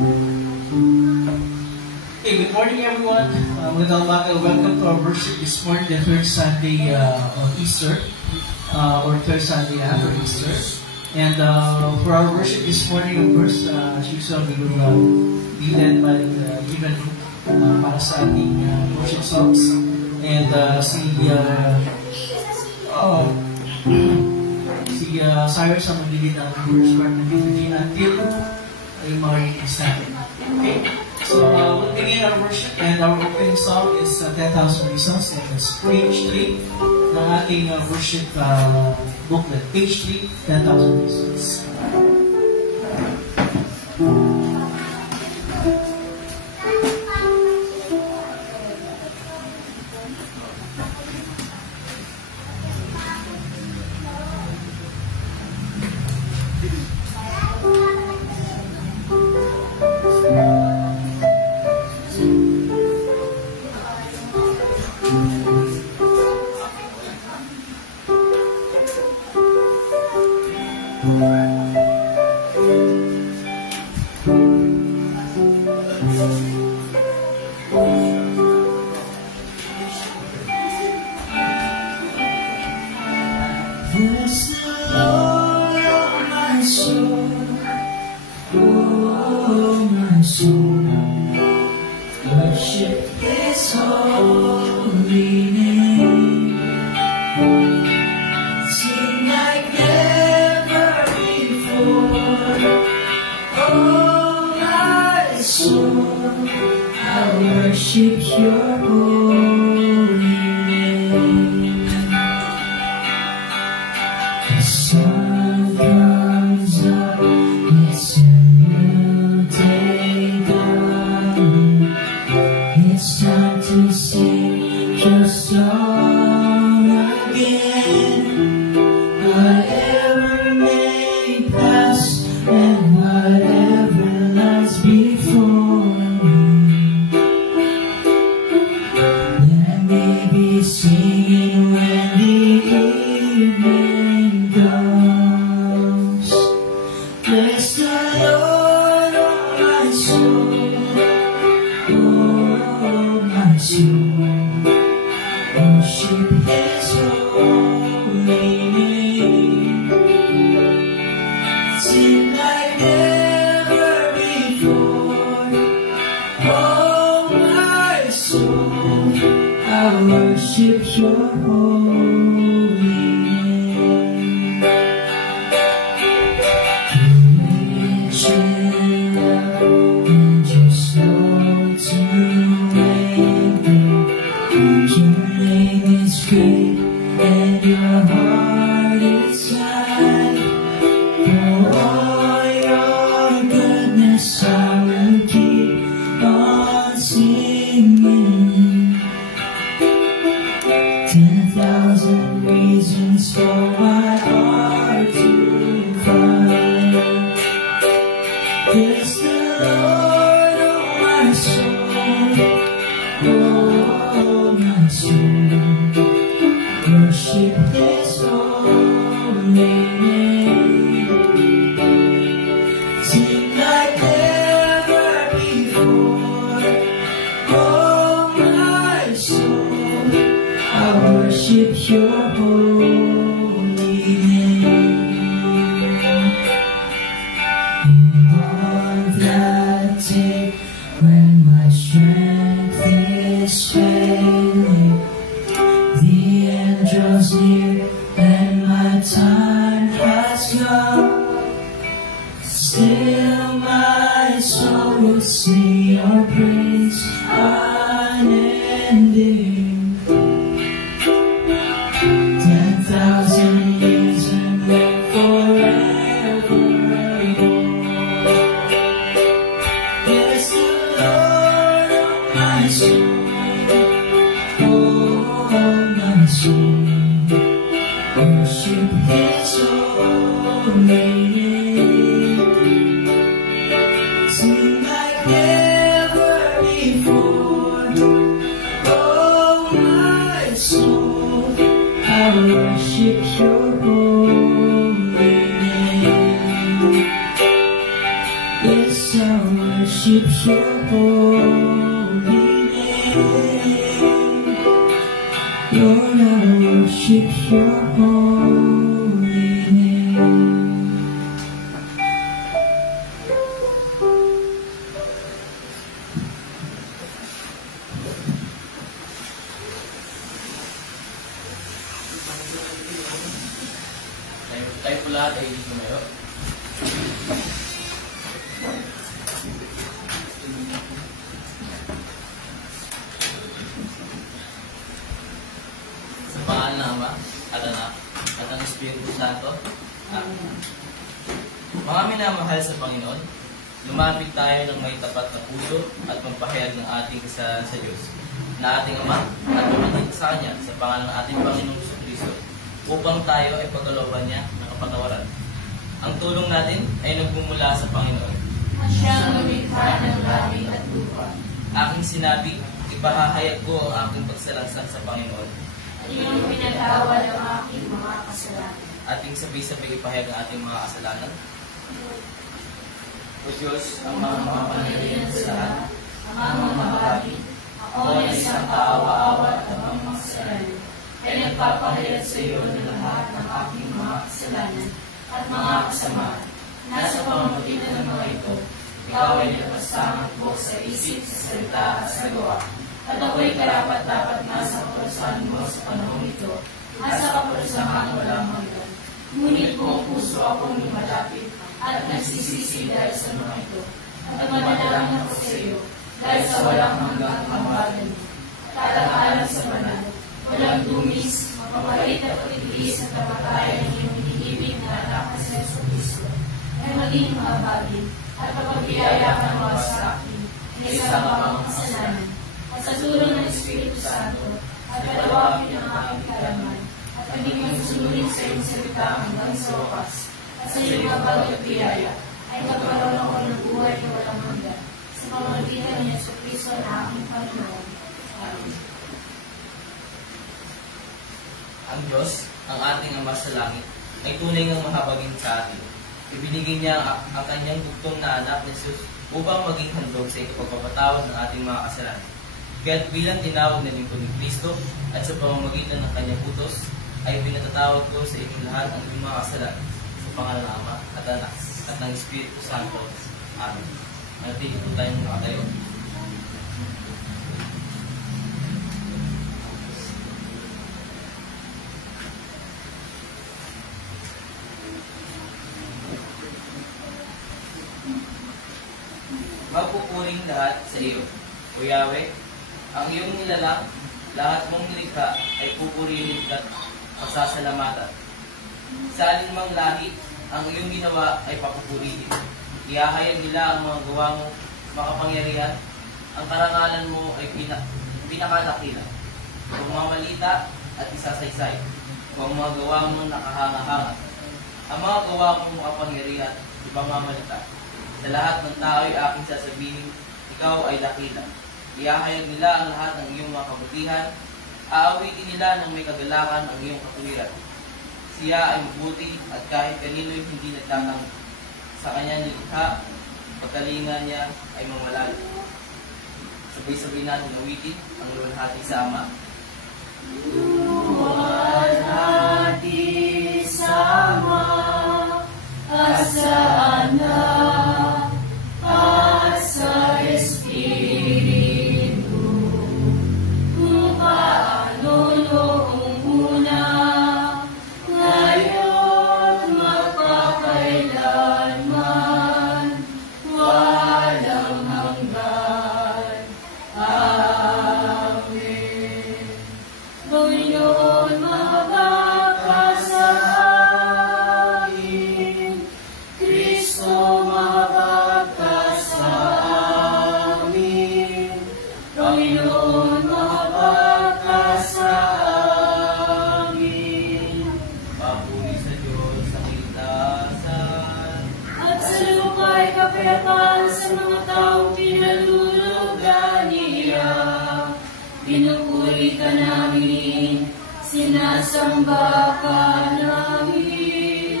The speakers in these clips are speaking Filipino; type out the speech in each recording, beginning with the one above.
Hey, good morning everyone. Welcome to our worship this morning, the third Sunday of Easter, or third Sunday after Easter. And for our worship this morning, of course, as usual, we will be led by Ivan para sa ating worship songs. And si Cyrus ang maglilid ang first part ng liturgy until yung mga readings natin. Okay? So, we'll begin our worship, and our opening song is 10,000 Reasons, and it's page 3 ng ating worship booklet. Page 3, 10,000 Reasons. worship your holy name. Lord, I worship your holy name. Tayo pula, tayo dito ngayon. Sa pangalan ng Ama, at Anak, at ang Espiritu Santo. Amen. Mga minamahal sa Panginoon, lumapit tayo ng may tapat na puso at magpahayag ng ating kasalan sa Diyos, na ating Ama, at lumating sa Kanya sa pangalan ng ating Panginoong Kristo, upang tayo ay pagkalooban niya ng kapatawaran. Ang tulong natin ay nagmumula sa Panginoon. At siyang lumikha ng langit at lupa. Aking sinabi, ipahahayag ko ang aking pagsalansan sa Panginoon. At iyong pinatawad ang aking mga kasalanan. Ating sabay-sabay ipahayag ang ating mga kasalanan. O Diyos, ang mga makapangyarihan sa lahat, ang amang mabagi, ako na isang kaawa-awa at amang makasalanan, ay nagpapahayag sa iyo ng lahat ng aking mga kasalanan at mga kasamaan. Nasa pamamagitan ng mga ito, ikaw ay nagpasangat ko sa isip, sa salita at sa gawa. At ako'y karapat-dapat na sa kaparusahan mo sa panahon ito, at sa kaparusahan walang hanggan. Ngunit kung puso akong lumalapit at nagsisisi dahil sa mga ito, at madalangin ako sa iyo dahil sa walang hanggang kamagalan mo. At alang-alang sa banal, walang dumis, mapapait at pagtitiis na tapatayan ng iyong iniibig na anak na sa Jesucristo, ay maging mahabagin at papagbiyaya mo sa akin na isang mga kasalanan, at sa tulong ng Espiritu Santo, at kalawapin ang aking kalaman, at maging susunod sa iyong salita hanggang sa wakas, at sa iyong mabag at biyaya, ay magkaroon ako ng buhay na walang hanggan, sa pamamagitan ni Jesucristo na aking Panginoon. Amen. Ang Diyos, ang ating Ama sa langit, ay tunay ngang mahabagin sa atin. Ibinigay niya ang kanyang bugtong na anak na Jesus upang maging handog sa ikapagpapatawad ng ating mga kasalanan. Kaya't bilang tinawag na lingkod ni Kristo at sa pamamagitan ng kanyang utos, ay pinatatawad ko sa inyong lahat ang inyong mga kasalanan sa pangalan ng Ama at Anak at ng Espiritu Santo. Amen. Natin ito tayong nakatayo. Magpupuring lahat sa iyo, O Yahweh, ang iyong nilalang, lahat mong nilikha ay pupurihin at magsasalamatan. Sa alinmang lahi, ang iyong ginawa ay papupurihin. Ihahayag nila ang mga gawa mo makapangyarihan, ang karangalan mo ay pinakadakila. Kung mamalita at isasaysay, kung mga gawa mo nakahanga-hanga. Ang mga gawa mo makapangyarihan, ipamamalita. Sa lahat ng tao ay aking sasabihin, ikaw ay dakila. Ihahayag nila ang lahat ng iyong mga kabutihan, aawitin nila ng may kagalakan ang iyong katuwiran. Siya ay mabuti at kahit kanino'y hindi nagtatang. Sa kanya nilikha, pagkalinga niya ay mamalalim. Sabay-sabay natin awitin ang luwalhati sa Ama. Luwalhati sa Ama at sa Anak at sa Espiritu, kung paano noong una, ngayon magpakailanman, walang hanggan. Amen. Panginoon, mahabag ka sa amin. Kristo, mahabag ka sa amin. Panginoon, mahabag ka sa amin. Papuri sa Diyos sa kintasan. At sa lupa'y kapayapaan sa mga taong pinalulugan niya. Pinupuri ka namin, sinasamba ka namin,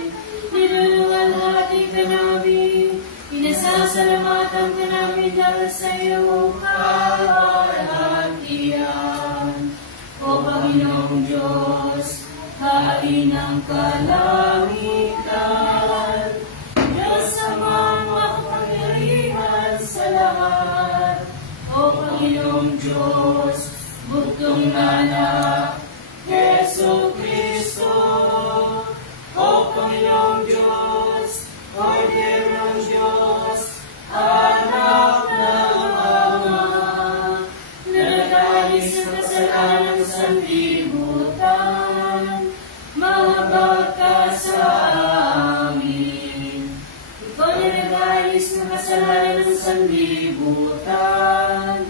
niluluwalhati ka namin, pinasasalamatan ka namin Panginoong Diyos, bugtong na anak, Yesu Kristo. O Panginoong Diyos, order ng Diyos, anak ng Ama, na nag-aalis ng kasalanan sa sanlibutan, mahabag ka sa amin. Ikaw na nag-aalis ng kasalanan ng sanlibutan,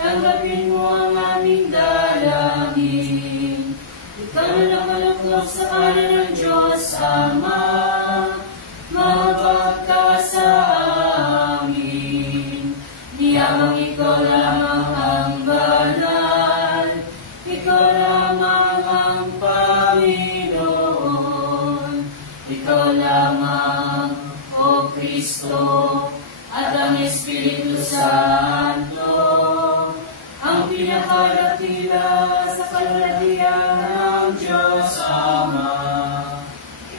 tanggapin mo ang aming dalangin. Ikaw na nakalukok sa kanan ng Diyos Ama, mahabag ka sa amin. Niyamang ikaw lamang ang banal, ikaw lamang ang Panginoon, ikaw lamang, O Kristo, at ang Espiritu Santo, ang pinakadakila sa kalwalhatian ng Diyos Ama.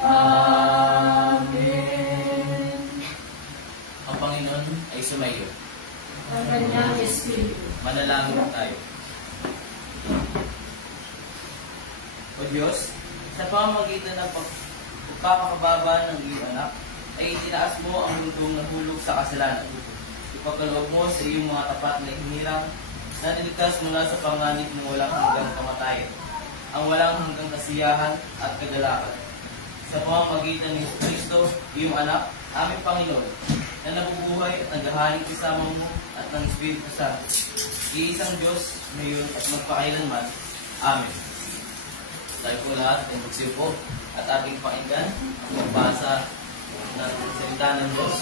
Amen. Ang Panginoon ay sumayo. Ang kanyang Espiritu. Manalangin tayo. O Diyos, sa pamamagitan ng pagpapakababa ng iyong anak, ay itinaas mo ang mundong nahulog sa kasalanan. Ipagkaloob mo sa iyong mga tapat na hinirang na niligtas mula sa panganib ng walang hanggang kamatayan, ang walang hanggang kasiyahan at kagalakan. Sa pamamagitan ni Kristo, iyong anak, aming Panginoon, na nabubuhay at naghahaling kasama mo at ng Espiritu Santo, iisang Diyos ngayon at magpakailanman. Amen. Tayo po lahat ay magsiupo at ating pakinggan ang magbasa ng salita ng Diyos.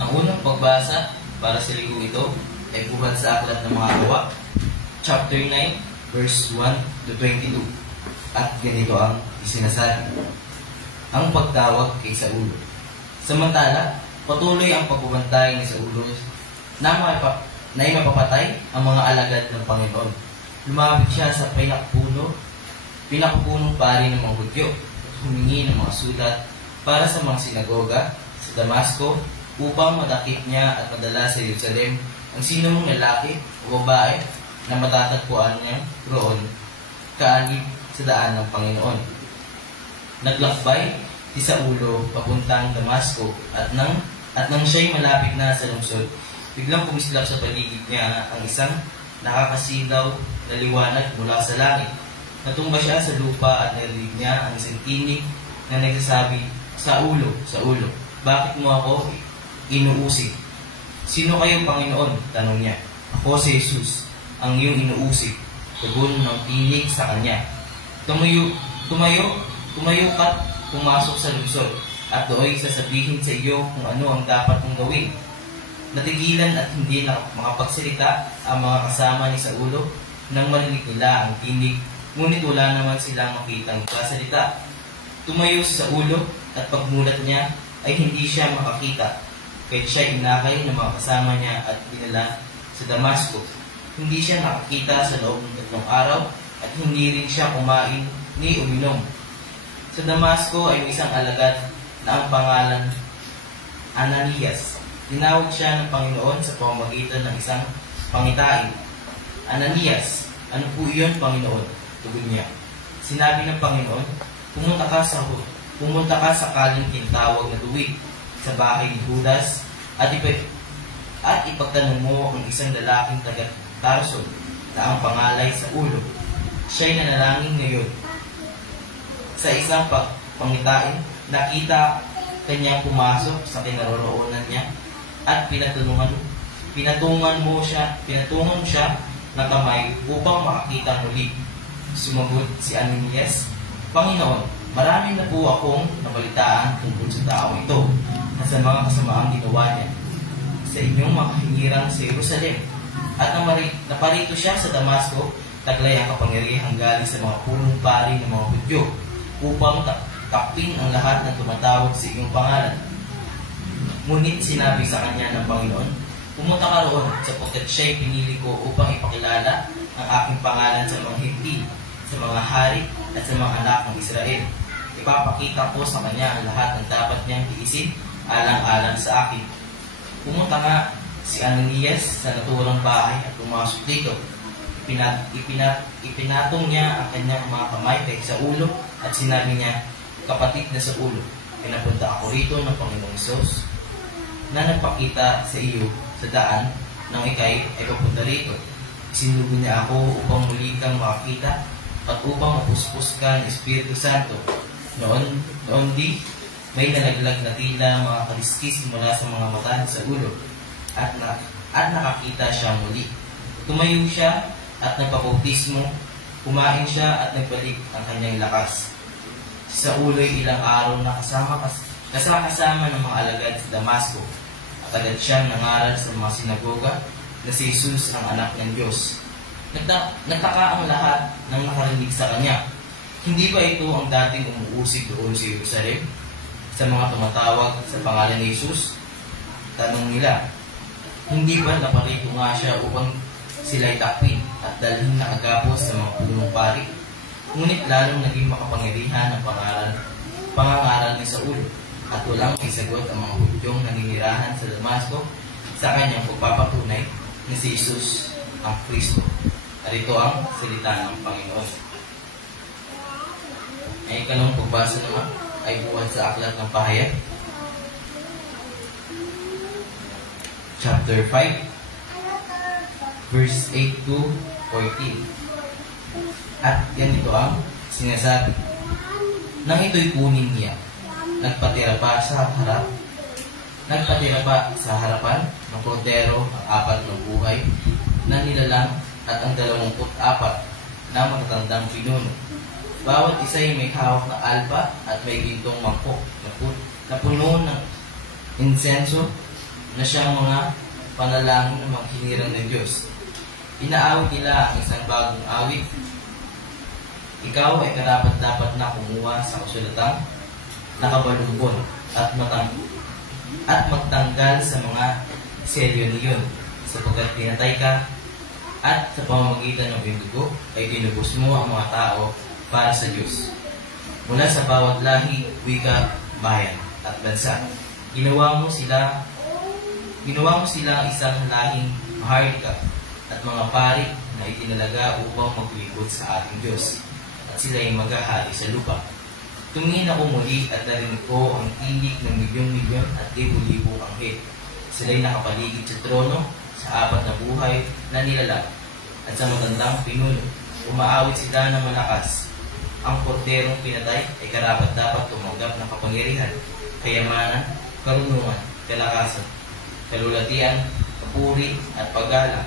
Ang unang pagbasa para sa linggo ito ay buhat sa Aklat ng mga Gawa, chapter 9, verse 1 to 22. At ganito ang isinasabi. Ang pagtawag kay Saulo. Samantala, patuloy ang pagbabantay ni Saulo na mapapatay ang mga alagad ng Panginoon. Lumapit siya sa pinakapunong pari ng mga Hudyo at humingi ng mga sulat para sa mga sinagoga sa Damasco upang madakip niya at madala sa Jerusalem ang sinumang lalaki o babae na matatagpuan niya roon kaanib sa daan ng Panginoon. Naglakbay si Saulo papuntang Damasco at nang siya'y malapit na sa lungsod, biglang kumislap sa paligid niya ang isang nakakasilaw na liwanag mula sa langit. Natumba siya sa lupa at narinig niya ang isang tinig na nagsasabi, Saulo, Saulo, bakit mo ako inuusig? Sino kayo, Panginoon? Tanong niya. Ako si Jesus, ang iyong inuusig. Tugon ng tinig sa kanya. Tumayo ka't pumasok sa lungsod at do'y sasabihin sa iyo kung ano ang dapat mong gawin. Natigilan at hindi na makapagsalita ang mga kasama ni Saulo nang marinig nila ang tinig, ngunit wala naman silang makitang kasalita. Tumayo si Saulo at pagmulat niya ay hindi siya makakita. Kaya siya inakay ng mga kasama niya at dinala sa Damasco. Hindi siya nakakita sa loob ng 3 araw at hindi rin siya kumain ni uminom. Sa Damasco ay may isang alagad na ang pangalan Ananias. Tinawag siya ng Panginoon sa pamamagitan ng isang pangitain. Ananias, ano po iyon, Panginoon? Tugon niya. Sinabi ng Panginoon, pumunta ka sa kaling tinatawag na Duwig sa bahay ni Judas at ipagtanong mo ang isang lalaking taga-Tarso na ang pangalay sa ulo. Siya'y nanalangin ngayon. Sa isang pangitain, nakita kanyang pumasok sa kinaroroonan niya at pinatungan siya ng kamay upang makakita muli. Sumagot si Ananias, Panginoon, marami na po akong nabalitaan tungkol sa taong ito at sa mga kasamaang ginawa niya sa inyong mga kahingirang sa Jerusalem. At naparito siya sa Damasco, taglay ang kapangyarihang galing sa mga punong pari ng mga Hudyo upang takpin ang lahat ng tumatawag sa iyong pangalan. Ngunit sinabi sa kanya ng Panginoon, pumunta ka roon sapagkat siya'y pinili ko upang ipakilala ang aking pangalan sa mga Hintil, sa mga hari at sa mga anak ng Israel. Ipapakita ko sa kanya ang lahat ng dapat niyang tiisin alang-alang sa akin. Pumunta nga si Ananias sa naturang bahay at pumasok dito. Ipinatong niya ang kanyang mga kamay kay sa ulo at sinabi niya, Kapatid na sa ulo, pinapunta ako rito ng Panginoong Hesus na nagpakita sa iyo sa daan nang ikay ay papunta rito. Sinugo niya ako upang muli kang makakita at upang mapuspos ka ng Espiritu Santo. Noon di, may nalaglag na tila mga kaliskis mula sa mga mata sa ulo at nakakita siya muli. Tumayo siya at nagpabautismo, kumain siya at nagbalik ang kanyang lakas. Sa ulo'y ilang araw na kasama ng mga alagad sa Damasco at agad siyang nangaral sa mga sinagoga na si Jesus ang anak ng Diyos. Nagtaka ang lahat ng nakarinig sa kanya. Hindi ba ito ang dating umuusig doon sa Jerusalem sa mga tumatawag sa pangalan ni Jesus? Tanong nila, hindi ba naparito nga siya upang sila'y takpin at dalhin na agapos sa mga punong pari? Ngunit lalong naging makapangyarihan ang pangangaral ni Saulo at walang isagot ang mga Hudyong naninirahan sa Damasco sa kanyang pagpapatunay na si Jesus ang Kristo. At ito ang salita ng Panginoon. Ang ikalawang pagbasa naman ay buhat sa Aklat ng Pahayag, chapter 5, verse 8 to 14. At ganito ang sinasabi. Nang ito'y kunin niya, nagpatira pa sa harapan ng kordero ang 4 ng buhay na nilalang at ang 24 na matatandang pinuno. Bawat isa'y may hawak na alpa at may gintong mangkok na puno ng insenso na siyang mga panalangin ng mga hinirang ng Diyos. Inaawit nila ang isang bagong awit. Ikaw ay karapat-dapat na kumuha sa kasulatang nakabalumbon at magtanggal sa mga selyo niyon, sapagkat pinatay ka at sa pamamagitan ng iyong dugo ay tinubos mo ang mga tao para sa Diyos. Mula sa bawat lahi, wika, bayan at bansa. Ginawa mo sila isang lahing maharlika at mga pari na itinalaga upang maglingkod sa ating Diyos. At sila ay maghahari sa lupa. Tumingin ako muli at narinig ko ang tinig ng milyon-milyon at libo-libong anghel. Sila ay nakapaligid sa trono, sa 4 na buhay na nilalang, at sa matandang pinuno. Umaawit sila ng malakas. Ang porterong pinatay ay karapat-dapat tumanggap ng kapangyarihan, kayamanan, karunungan, kalakasan, kalulatian, kapuri, at paggalang.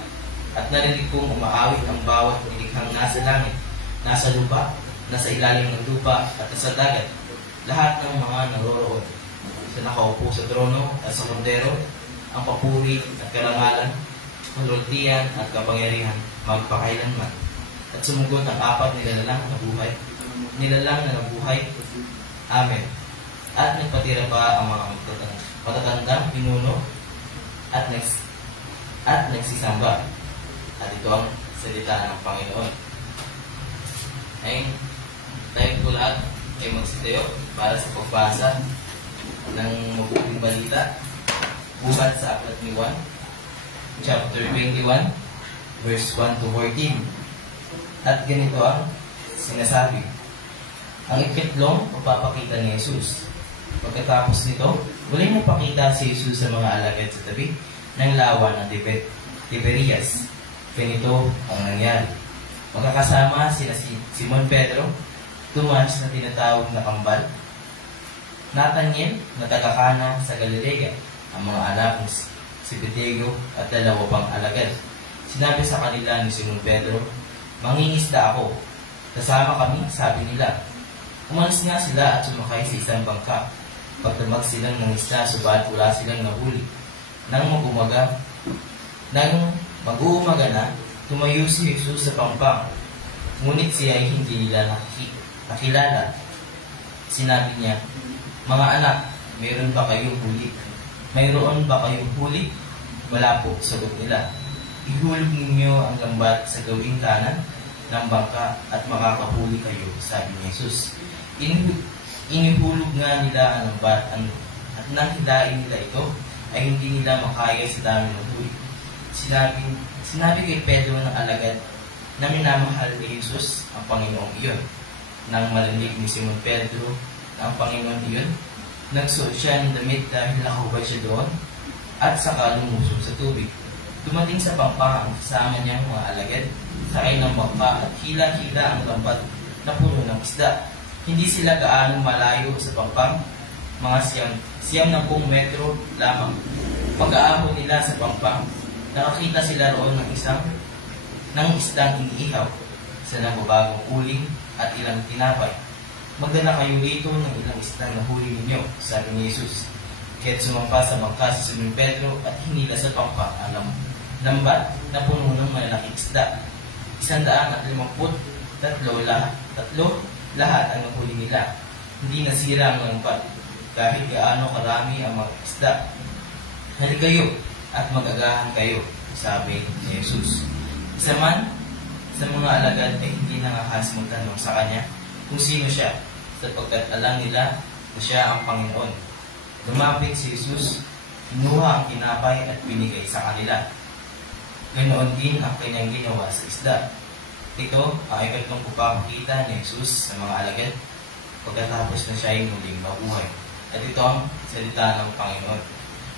At narinig kong umaawit ang bawat nilikhang nasa langit, nasa lupa, nasa ilalim ng lupa, at nasa dagat, lahat ng mga naroroon. Sa nakaupo sa trono at sa kordero, ang papuri at karangalan, kalulatian at kapangyarihan, magpakailanman. At sumugot ang 4 nilalang na nabuhay. Amen. At nagpatira pa ang mga matatandang pinuno at nagsisamba. At ito ang salita ng Panginoon. Ay, tayo po lahat ay magsitayo para sa pagbasa ng mabuting balita buhat sa Aklat ni Juan, chapter 21, verse 1 to 14. At ganito ang sinasabi. Ang ikatlong pagpapakita ni Jesus. Pagkatapos nito, muling napakita si Jesus sa mga alagad sa tabi ng lawa ng Tiberias. Ganito ang nangyari. Magkakasama sina Simon Pedro, Tomas na tinatawag na Kambal, Nathaniel na taga-Kana sa Galilea, ang mga anak Zebedeo at 2 pang alagad. Sinabi sa kanila ni Simon Pedro, "Mangingisda ako." "Kasama kami," sabi nila. Umalis nga sila at sumakay sa isang bangka. Pagdamag silang ng isda, subalit wala silang nahuli. Nang mag-uumaga na, tumayo si Jesus sa pampang. Ngunit siya ay hindi nila nakilala. Sinabi niya, "Mga anak, mayroon ba kayong huli?" "Mayroon ba kayong huli?" "Wala po," sagot nila. "Ihulog ninyo ang lambat sa gawing kanan ng bangka at makakahuli kayo," sabi ni Jesus. Inihulog nga nila ang lambat at nang hilain nila ito, ay hindi nila makaya sa dami ng huli. Sinabi kay Pedro ng alagad na minamahal ni Jesus ang Panginoong iyon. Nang marinig ni Simon Pedro na ang Panginoon iyon, nagsuot siya ng damit dahil nakahubad siya doon at saka lumusong sa tubig. Dumating sa pampang ang kasama niyang mga alagad, sakay ng bangka at hila-hila ang lambat na puno ng isda. Hindi sila gaanong malayo sa pampang, mga siyam na metro lamang. Pag-aahon nila sa pampang, nakakita sila roon ng isdang iniihaw sa nababagong uling at ilang tinapay. "Magdala kayo rito ng ilang isdang nahuli ninyo," sabi ni Jesus. Kaya't sumampa sa bangka si Simon Pedro at hinila sa pampang ang lambat na puno ng malalaking isda. 153 lahat ang nahuli nila. Hindi nasira ang lambat kahit gaano karami ang mga isda. "Halikayo at mag-agahan kayo," sabi ni Jesus. Isa man sa mga alagad ay hindi nangakas magtanong sa kanya kung sino siya, sapagkat alam nila na siya ang Panginoon. Lumapit si Jesus, kinuha ang tinapay at binigay sa kanila. Ganoon din ang kanyang ginawa sa isda. Ito ang ikatlong pagpapakita ni Jesus sa mga alagad pagkatapos na siya ay muling mabuhay. At ito ang salita ng Panginoon.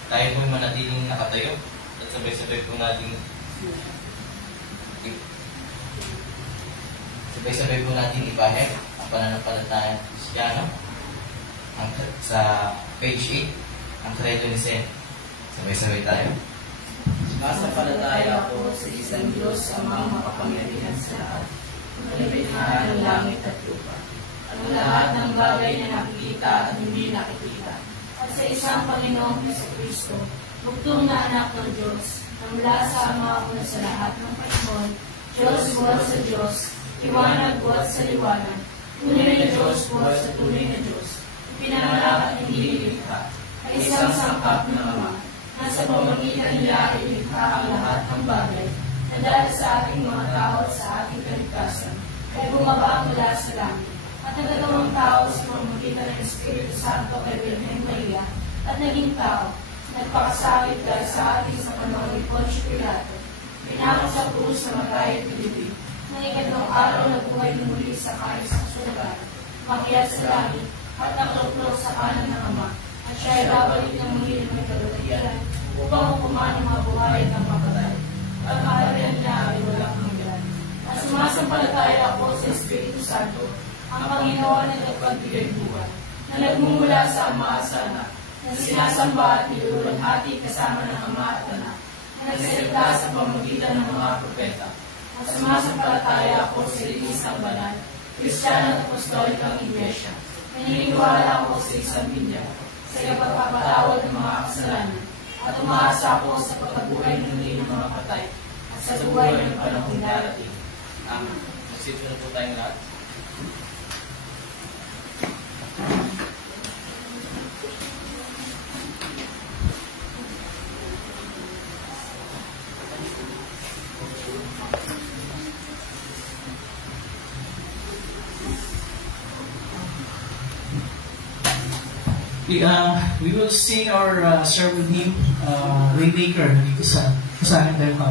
Tayo po'y manatiling nakatayo at sabay-sabay po natin ibahid ang pananampalatayang Kristiyano sa page 8, ang Credo ni Sen. Sabay-sabay tayo. Sumasampalataya ako sa isang Diyos amang makapangyarihan sa lahat, lumikha ng langit at lupa, ang lahat ng bagay na nakikita at hindi nakikita, at sa isang Panginoong Jesucristo, bugtong na anak ng Diyos, na mula sa Ama una sa lahat ng panahon, Diyos buhat sa Diyos, liwanag buhat sa liwanag, tunay na Diyos buhat sa tunay na Diyos, pinanganak at hindi lilikha, ay isang sangkap ng Ama, na sa pamamagitan nila ilikha ang lahat ng bagay, na dahil sa ating mga tao at sa ating kaligtasan, ay bumaba mula sa langit, at nagagawang tao sa pamamagitan ng Espiritu Santo kay Birhen Maria, at naging tao, nagpakasakit dahil sa ating sa panahon ni Poncio Pilato, pinako sa krus na matay at pilipin, ng ikatlong araw na buhay muli sa kaisang lugar, makiat sa langit, at nakatuklog sa kanan ng Ama, at siya ay babalik ng muli ng may kalutayan, upang hukuman ang mga buhay ng mapatay, at maharian niya ay walang hanggan. At sumasampalataya ako sa Espiritu Santo, ang Panginoon na nagpagbigay buhay, na nagmumula sa Ama at sa Anak, na sinasamba at niluluhati kasama ng Ama at Anak, na nagsalita sa pamamagitan ng mga propeta. At sumasampalataya ako sa isang banal, Kristiyano at Apostolikang Iglesia, naniniwala ako sa isang Biblia, sa ipagpapatawad ng mga kasalanan, at umaasa ako sa pagkabuhay ng muli ng mga patay, at sa buhay ng panahong darating. Amen. Magsipin na po tayong lahat. We will sing our sermon hymn, Waymaker, dito sa akin tayo ka.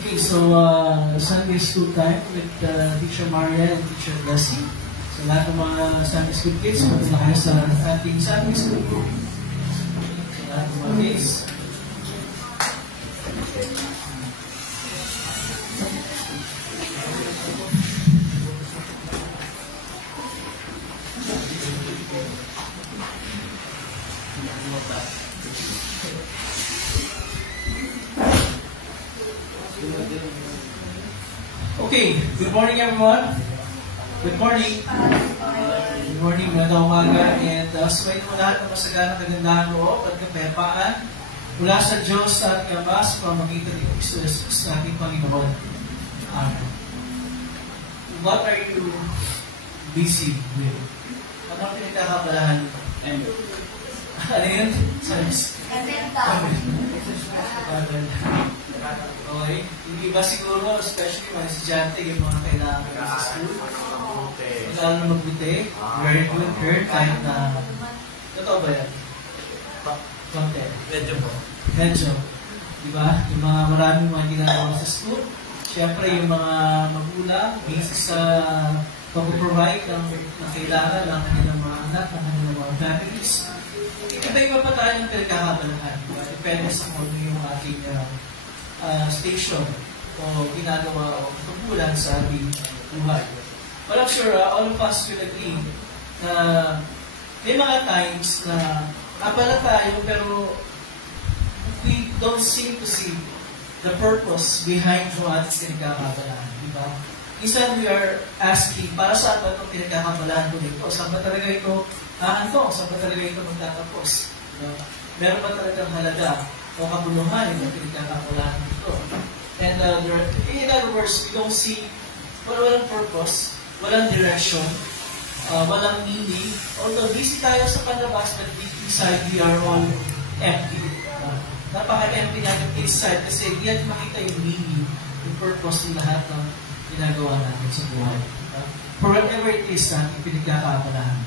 Okay, so Sunday school time with Teacher Maria and Teacher Leslie. So lahat ng mga Sunday school kids, punta na kayo sa ating Sunday school group. So lahat ng mga kids. Okay, good morning everyone. Good morning. Good morning, magandang umaga. And sumayin mo lahat ng masaganang kagandahan loob at kapayapaan mula sa Diyos at ating Ama sa pamamagitan ni Kristo Jesus na ating Panginoon. Amen. What are you busy with? Ano ang pinagkakabalahan? Ano yun? Science. Okay. Yung iba siguro, especially mga estudyante, yung mga kailangan kayo sa school. Lalo na magbute. Very good girl. Kahit na... Totoo ba yan? Konti. Medyo po. Medyo. Diba? Yung mga maraming mga ginagawa sa school. Siyempre, yung mga magulang, busy sa pag-provide ng kailangan ng kanilang mga anak, ng kanilang mga families. Iba-iba pa tayo ng pinagkakabalahan. Depende sa kung yung ating station o ginagawa o pagkulang sa ating buhay. But I'm sure all of us will agree na may mga times na abala tayo pero we don't seem to see the purpose behind yung ating pinagkakabalahan. Diba? Minsan we are asking, para saan ba itong pinagkakabalahan ko dito? Saan ba talaga ito aanto? Saan ba talaga ito magtatapos? Diba? Meron ba talagang halaga o kabuluhan yung pinagkakabalahan dito? And in other words, we don't see walang purpose, walang direction, walang meaning. Although busy tayo sa palabas, but deep inside we are all empty. Napaka-empty natin inside kasi hindi natin makita yung meaning, yung purpose ng lahat ng ginagawa natin sa buhay. For whatever it is na pinagkakabalahan.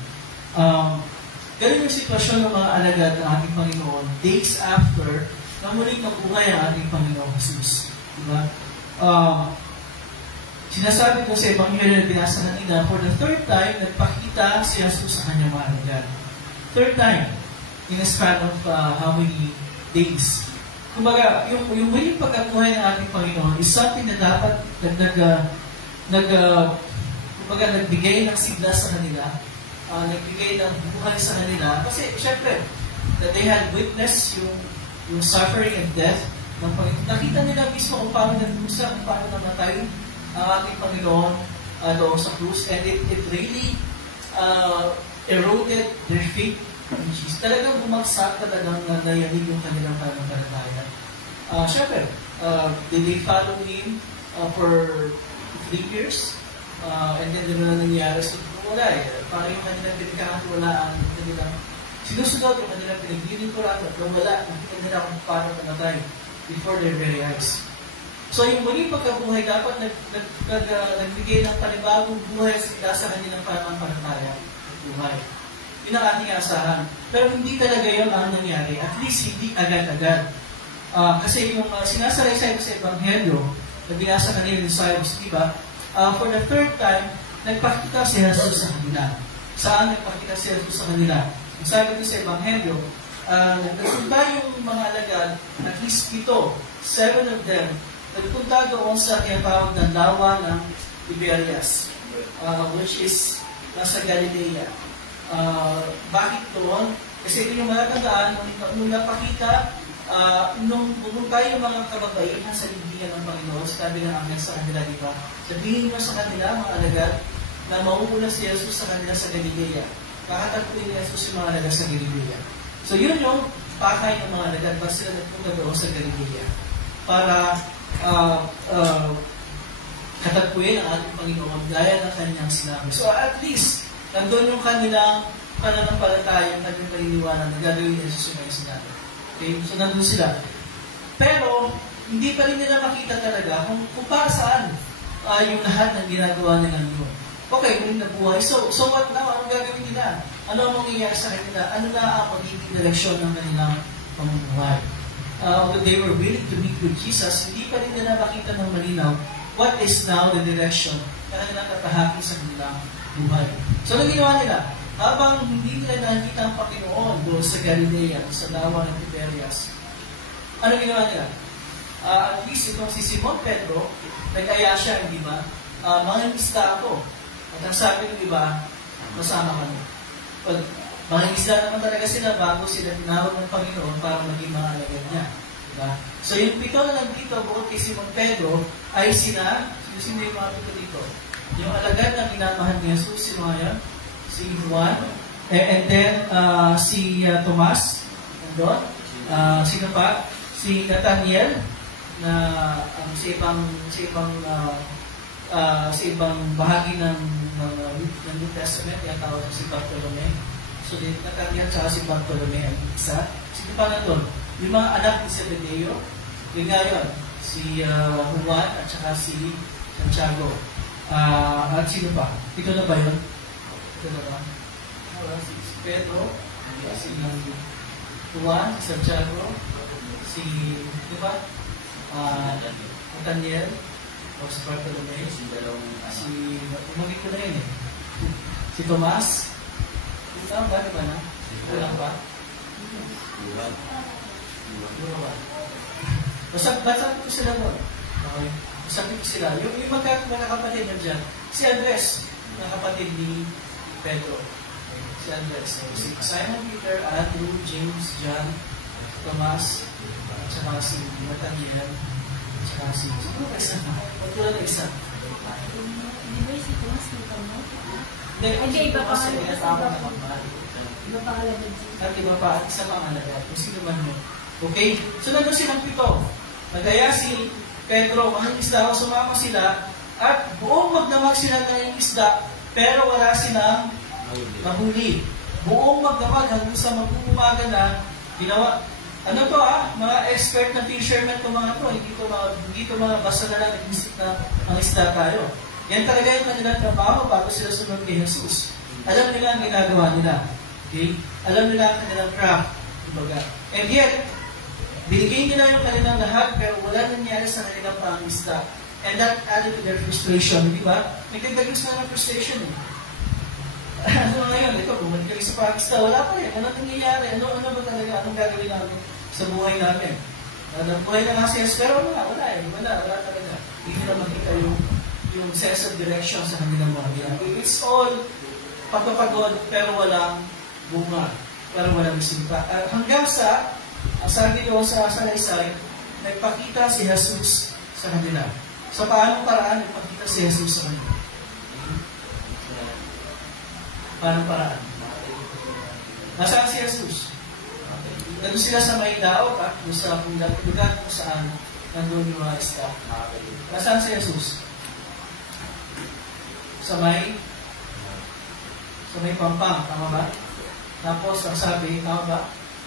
Ganun yung sitwasyon ng mga alagad ng ating Panginoon days after na muling nabuhay ang ating Panginoon Jesus. Diba? Sinasabi ko sa Ebanghelyo na binasa kanina, for the third time, nagpakita si Jesus sa kanyang mga alagad. Third time, in a span of how many days. Kumbaga, yung muling pagkabuhay ng ating Panginoon is something na dapat nagbigay ng sigla sa kanila, nagbigay ng buhay sa kanila. Kasi, syempre, that they had witnessed yung suffering and death ng Panginoon. Nakita nila mismo kung paano nagdusa, kung paano namatay ang ating Panginoon doon sa krus. And it really eroded their faith in Jesus. Talagang bumagsak, talagang nayanig yung kanilang pananampalataya. Syempre, they followed him for 3 years. And then, ano na nangyari? So, wala eh. Parang yung kanilang pinagkakatiwalaan, kanilang sinusunod yung kanilang pinaglilingkuran at wala, nakita nila kung paano namatay before their very eyes. So, yung muling pagkabuhay, dapat nagbigay ng panibagong buhay sa kanilang pananampalataya at buhay. Yun ang ating asahan. Pero hindi talaga yun ang nangyari. At least, hindi agad-agad. Kasi yung sinasalaysay sa Ebanghelyo, na binasa kanina ni Cyrus, diba? For the third time, nagpakita si Jesus sa kanila. Saan nagpakita si Jesus sa kanila? Ang sabi ko sa Ebanghelyo, nagpunta yung mga alagad, at least 7 of them, nagpunta doon sa tinatawag na lawa ng Tiberias, which is nasa Galilea. Bakit doon? Kasi ito yung matatandaan, nung napakita, nung pumunta yung mga kababaihan sa libingan ng Panginoon, sabi ng angel sa kanila, di ba? Sabihin mo sa kanila, mga alagad, na mauuna si Jesus sa kanila sa Galilea. Kakatagpuin ni Jesus yung mga alagad sa Galilea. So yun yung pakay ng mga alagad, ba't sila nagpunta doon sa Galilea? Para katagpuin ang ating Panginoon gaya ng kanyang sinabi. So at least, nandun yung kanilang pananampalataya, yung kanyang paniniwanan na gagawin ni Jesus yung kanyang sinabi. Okay? So nandun sila. Pero, hindi pa rin nila makita talaga kung para saan yung lahat ng ginagawa nila yun. Okay, muling nabuhay. So what now? Anong gagawin nila? Ano ang mangyayari sa kanila? Ano na ang magiging direksyon ng kanilang pamumuhay? although they were willing to meet with Jesus, hindi pa rin nila nakita ng malinaw what is now the direction na kanilang tatahaki sa kanilang buhay. So, ano ginawa nila? Habang hindi nila nakikita ang Panginoon doon sa Galilea, sa lawa ng Tiberias, ano ginawa nila? At least itong si Simon Pedro, nag-aya siya, hindi ba? Mga isda ako. At ang sabi ng iba, masama kami. Well, mga isda naman talaga sila bago sila tinawag ng Panginoon para maging mga alagad niya. Diba? So yung pito na nandito, bukod kay Simon Pedro, ay sino yung mga pito dito? Yung alagad na minamahal ni Jesus, sino nga yan? Si Juan, and then si Tomas, nandun. Sino pa? Si Nathaniel, na sa ibang bahagi ng New Testament, yung tawag si Bartolome. So, Nathaniel at si Bartolome ang isa. Sino pa nandun? Yung mga anak ni Zebedeo, yung nga yun, si Juan at saka si Santiago. At sino pa? Ito na ba yun? Si Pedro, si Juan, si Santiago, si Nathaniel, o si Bartolome, umagin ko na yun eh. Si Tomas, tama ba? Diba na? Kulang ba? Kulang ba? Basta ko sila doon. Okay? Basta ko sila. Yung magkakapatid na dyan, si Andres, na kapatid ni Pedro. Si Andres. Si Simon Peter, Andrew, James, John, Tomas, at saka si Nathaniel, at saka si isa na. Pagkula na isa. Di ba si Tomas ng kamot? Hindi, iba pa. Iba pa alagad. At iba pa, isa pang alagad. Kung sino man mo. Okay? So, nandun silang pito. Nagaya si Pedro, mga isda, sumama sila, at buong magdamag sila ng isda, pero wala silang nahuli. Buong magdamag hanggang sa mag-uumaga na ginawa. Ano to mga expert na fishermen to mga to. Hindi to mga basta na lang nag-isip na ang isda tayo. Yan talaga yung kanilang trabaho bago sila sumunod kay Jesus. Alam nila ang ginagawa nila. Okay? Alam nila ang kanilang craft. Dibaga. And yet, binigay nila yung kanilang lahat pero wala nangyari sa kanilang pangisda. And that added to their frustration. Di ba? Nagdagdag sila ng frustration eh. Ano ngayon? Ito, bumalik kami sa pangisda. Wala pa rin. Ano nangyayari? Ano ba talaga? Anong gagawin namin sa buhay namin? Buhay na nga siya. Pero wala eh. Wala talaga. Hindi nila makita yung sense of direction sa kanilang mga ginagawa. It's all pagpapagod pero walang bunga. Pero walang simpa. Hanggang sa, ang sabi doon sa salaysay, nagpakita si Jesus sa kanila. Sa paanong paraan, nagpakita si Jesus sa kanila? Paanong paraan? Nasaan si Jesus? Nandun sila sa may daot, doon sa lugar kung saan nandun yung mga isda. Nasaan si Jesus? Sa may pampang, tama ba? Tapos, ang sabi, tama ba?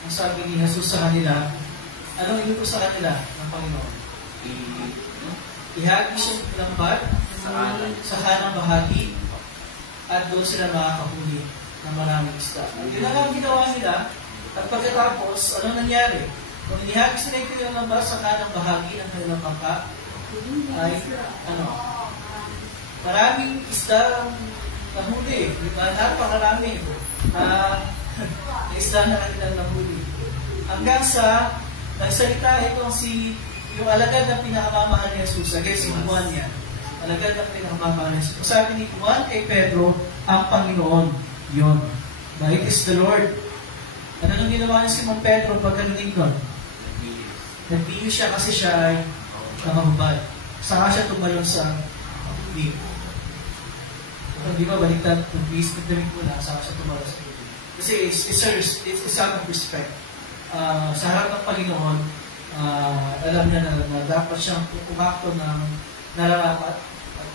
Ang sabi ni Jesus sa kanila, anong inuto sa kanila ng Panginoon? Ihagi siya ng bad sa kanang bahagi at doon sila makakahuli ng maraming isda. Yun ang ginawa nila at pagkatapos, anong nangyari? Kung ihagi sila yung ng bad sa kanang bahagi ng kanilang pangka, ay, maraming isda ang nahuli. Napakarami. Isda na kanilang nahuli. Hanggang sa nagsalita itong yung alagad na pinakamamahal ni Jesus. Again, si Juan yan. Alagad na pinakamamahal ni Jesus. Sabi ni Juan kay Pedro, ang Panginoon yun. It is the Lord. Ano nung ginawa ni Simon Pedro pagkalinig nun? Nagbiyo siya kasi siya ay nakahubad. Saka siya tumalon sa tubig. Di ba, baliktad, nag-biis, nagdamig muna, saka siya tumalon sa tubig. Kasi it's a sign of respect. Sa harap ng Panginoon, alam niya na dapat siyang umakto ng nararapat at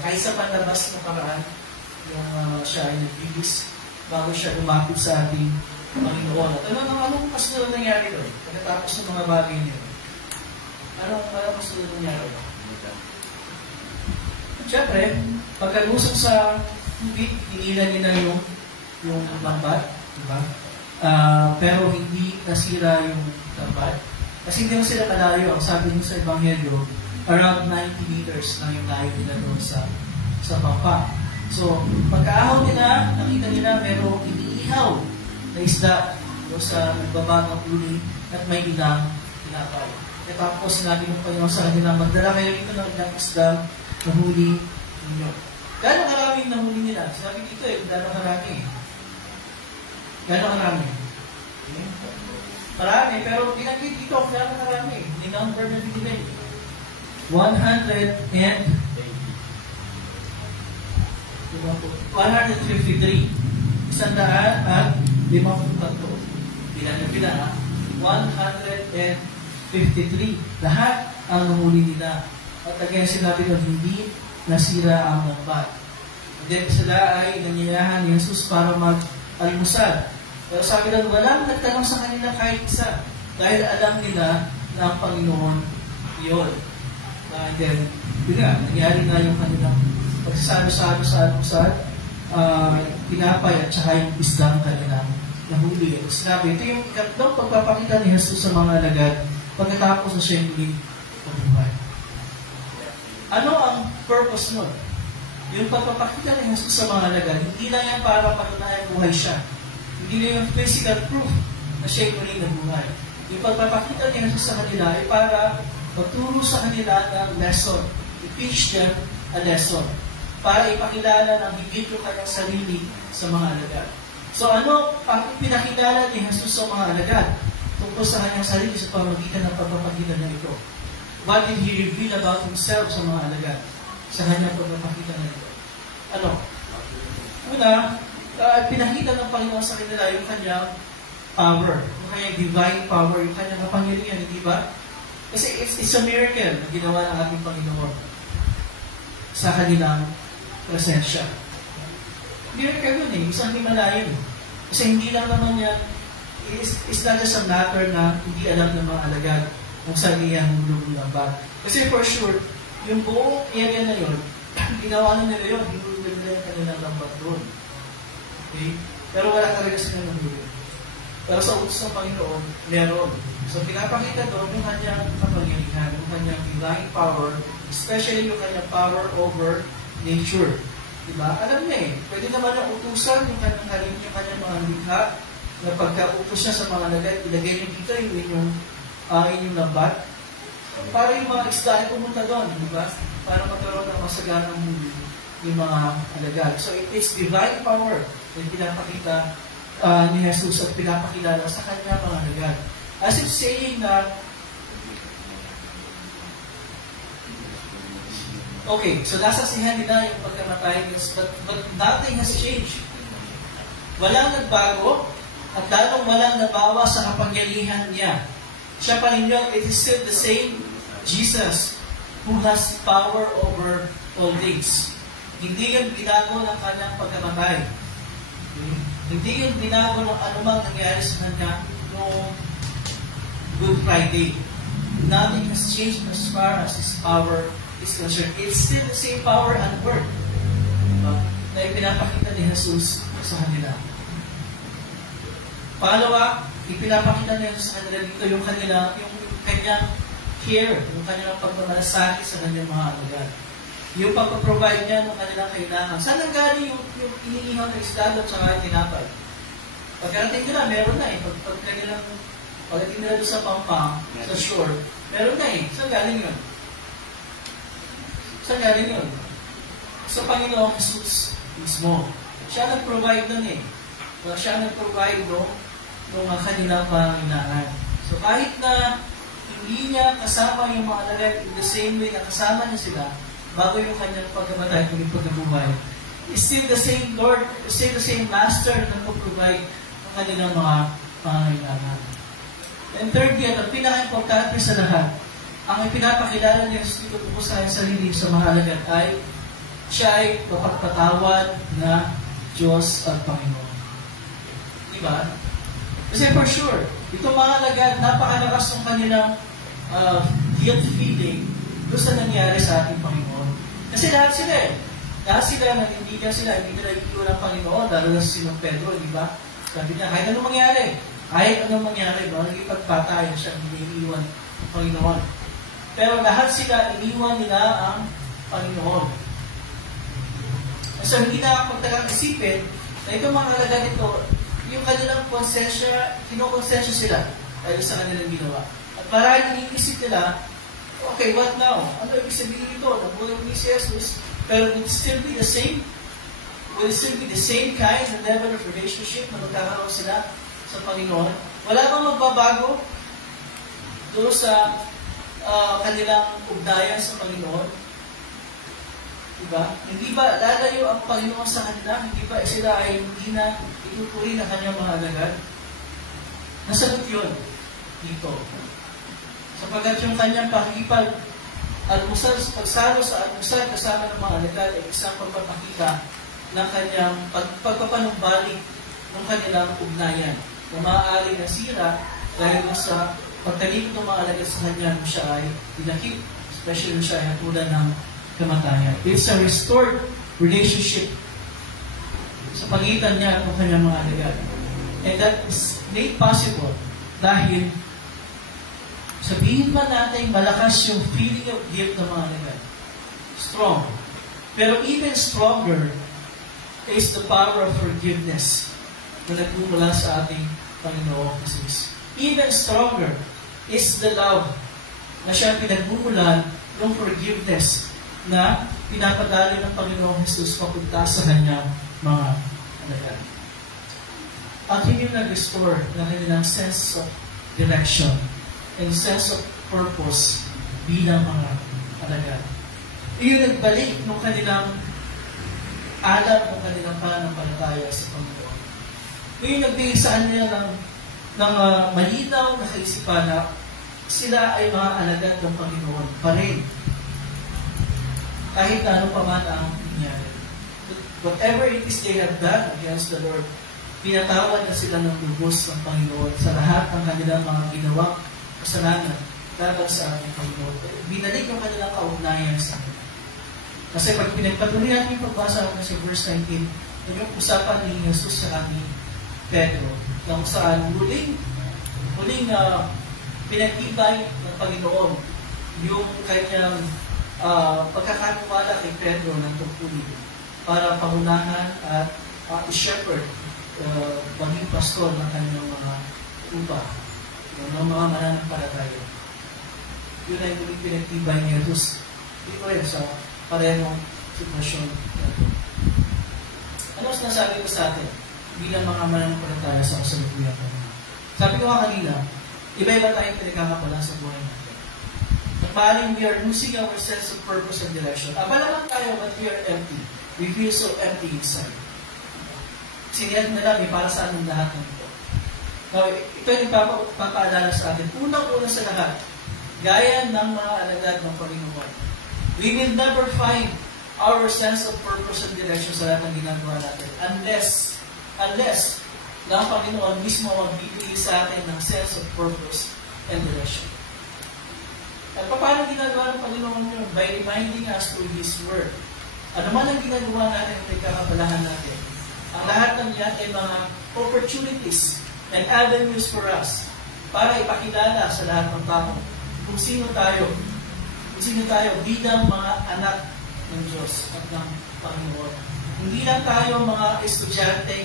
kahit sa panlabas na paraan yung siya ay nagbibis bago siya lumapit sa ating Panginoon. At anong kasunod nangyari doon? Pagkatapos ng mga bagay niyo. Anong kasunod nangyari doon? Siyempre, pagkalusok sa tubig, tinilan niya na yung lambat, diba? Pero hindi nasira yung lambat. Kasi hindi na sila malayo. Ang sabi niyo sa Ebanghelyo, around 90 meters lang yung layo nila doon sa Pampa. So, pagkaahon nila, nakita nila merong iniihaw na isda o sa nagbaba ng uli at may ilang tinapay. At tapos sinabi ng Panginoon sa kanila, magdala kayo ito ng ilang isda na huli ninyo. Gano'ng karaming nahuli nila? Sinabi dito gano'ng karami. Gano'ng karami? Marami, pero pinagkit dito, gano'ng karami. May number na binigay. 153. 153. Bilang 153. Lahat ang nahuli nila. At again, sinabi ko, hindi nasira ang lambat. And then sila ay nanyayahan ni Jesus para mag-almusal. Pero sabi lang, walang nagtanong sa kanila kahit isa. Dahil alam nila na ang Panginoon yun. And then, yun nga, nangyari na yung kanilang pagsasalo-salo sa almusal, pinapay at saka yung isdang kanilang nahuli. Sinabi, ito yung ikatlong pagpapakita ni Jesus sa mga alagad pagkatapos na siya yung muling pabuhay. Ano ang purpose nun? Yung pagpapakita ni Jesus sa mga alagad, hindi lang yan para patunayan buhay siya. Hindi lang yung physical proof na siya yung muling nabuhay. Yung pagpapakita ni Jesus sa kanila ay para magturo sa kanila ng lesson. To teach them a lesson. Para ipakilala ng higit yung kanyang sarili sa mga alagad. So ano ang pinakilala ni Jesus sa mga alagad tungkol sa kanyang sarili sa pamamagitan ng pagpapakita na ito? What did He reveal about Himself sa mga alagad sa kanyang pagpapakita na ito? Ano? Una, pinakita ng Panginoon sa kanila yung kanyang power, yung kanyang divine power, yung kanyang kapangyarihan, hindi ba? Kasi it's a miracle na ginawa ng ating Panginoon sa kanilang presensya. Miracle yun isang himalayan. Kasi hindi lang naman yan, it's not just a matter na hindi alam ng mga alagad kung saan niya hulog ng lambat. Kasi for sure, yung buong area na yun, ginawa na nila yun, hinulog nila yung kanilang lambat doon. Okay? Pero wala talaga sila nahulog. Pero sa utos ng Panginoon, meron. So pinapakita doon yung kanyang kapangyarihan, yung kanyang divine power, especially yung kanyang power over nature. Diba? Alam niya pwede naman ang utusan yung kanyang halim, yung kanyang mga likha, na pagka-utos niya sa mga alagad, ilagay niyo dito yung inyong lambat, para yung mga isda ay pumunta doon, diba? Para magkaroon ng masaganang mundo yung mga alagad. So it is divine power na pinapakita ni Jesus at pinapakilala sa kanya mga alagad. As if saying na, okay, so nasasihan nila yung pagkamatay, but nothing has changed. Walang nagbago, at lalong walang nabawa sa kapangyarihan niya. Siya pa rin yun, it is still the same Jesus who has power over all things. Hindi yun binago ng kanyang pagkamatay. Hindi yun binago ng anumang nangyari sa kanya noong Good Friday. Nothing has changed as far as His power is concerned. It's still the same power and work na ipinapakita ni Jesus sa kanila. Pangalawa, ipinapakita ni Jesus sa kanila dito yung kanyang care, yung kanyang pagmamalasakit sa kanyang mga alagad. Yung pagpaprovide niya ng kanilang kailangan. Saan ang galing yung iniihaw na isda at saka yung tinapay? Pagkarating nila, meron na pagdating nila doon sa Pampang, sa shore, meron na Saan galing yun? Saan galing yun? Sa Panginoong Jesus mismo. Siya nag-provide nun Siya nag-provide ng kanilang pangangailangan. So kahit na hindi niya kasama yung mga alagad in the same way na kasama niya sila, bago yung kanyang pagkamatay, kuling pagkabuhay, is still the same Lord, still the same Master na nag-provide ng kanilang mga pangangailangan. And thirdly, at ang pinaka-importante sa lahat, ang ipinapakilala niya dito po sa sarili sa mga alagad ay siya ay mapagpatawad na Diyos at Panginoon. Diba? Kasi for sure, itong mga alagad, napakalakas ng kanilang guilt feeling doon sa nangyari sa ating Panginoon. Kasi lahat sila nanindigan sila, hindi nila iiwan ang Panginoon, lalo na si Simon Pedro, di ba? Sabi niya, kahit anong mangyari, Kahit anong mangyari, nagipagpatayan siya, hindi iniwan ng Panginoon. Pero lahat sila, iniwan nila ang Panginoon. So, hindi na pagtagang isipin na itong mga alagad ito, yung kanilang konsensya, kinokonsensya sila dahil sa kanilang ginawa. At parang iniisip nila, okay, what now? Ano ibig sabihin ito? Nabuhay ni si Jesus, pero would it still be the same? Will it still be the same kind and level of relationship na magkakaroon sila sa Panginoon? Wala bang magbabago doon sa kanilang ugnayan sa Panginoon? Diba? Hindi ba lalayo ang Panginoon sa kanila? Hindi ba sila ay hindi na ituturi na kanyang mga alagad? Nasagot yun dito. Sapagkat yung kanyang pakikipag-almusal, pagsalo sa almusal kasama ng mga alagad ay isang pagpapakita ng kanyang pagpapanumbalik ng kanilang ugnayan na maaari nasira dahil sa pagtalikod ng mga alagad sa kanya nung siya ay pinakip, especially nung siya ay hatulan ng kamatayan. It's a restored relationship sa pagitan niya at ng kanyang mga alagad. And that is made possible dahil sabihin man natin malakas yung feeling of guilt ng mga alagad. Strong. Pero even stronger is the power of forgiveness na nagmumula sa ating Panginoong Jesus. Even stronger is the love na siya pinagmumulan ng forgiveness na pinapadali ng Panginoong Jesus papunta sa kanyang mga alagad. At hindi nag-restore ng kanilang sense of direction and sense of purpose bilang mga alagad. Iyon nagbalik ng kanilang alam ng kanilang pananampalataya sa Panginoon. Iyon nagbigay sa kanila ng malinaw na kaisipan na sila ay mga alagad ng Panginoon pa rin. Kahit na ano pa man ang nangyari. Whatever it is they have done against the Lord, pinatawad na sila ng lubos ng Panginoon sa lahat ng kanilang mga ginawang kasalanan laban sa ating Panginoon. Binalik yung kanilang kaugnayan sa akin. Kasi pag pinagpatuloy natin yung pagbasa natin sa verse 19, yung usapan ni Jesus sa ating Pedro, kung saan huling pinagtibay ng Panginoon yung kanyang pagkakatiwala kay Pedro ng tungkulin para pangunahan at i-shepherd maging pastor ng kanyang mga upa, ng mga mananampalataya. Yun ay muling pinagtibay ni Jesus dito rin sa parehong sitwasyon natin. Ano ang sinasabi ko sa atin bilang mga mananampalataya sa kasalukuyan ko? Sabi ko nga kanina, iba-iba tayong pinagkakapala sa buhay natin. Maaaring we are losing our sense of purpose and direction. Abalaman tayo, but we are empty. We feel so empty inside. Sinihan nila, may para sa anong lahat ng ito. Now, ito yung papaalala sa atin. Unang-una sa lahat, gaya ng mga alagad ng Panginoon, we will never find our sense of purpose and direction sa lahat ng ginagawa natin unless na ang Panginoon mismo magbibigay sa atin ng sense of purpose and direction. At paano ginagawa ng Panginoon yun? By reminding us through His Word. Ano man ang ginagawa natin at ikakabalahan natin, ang lahat ng yan ay mga opportunities and avenues for us para ipakilala sa lahat ng tao kung sino tayo bilang mga anak ng Diyos at ng Panginoon. Hindi lang tayo mga estudyante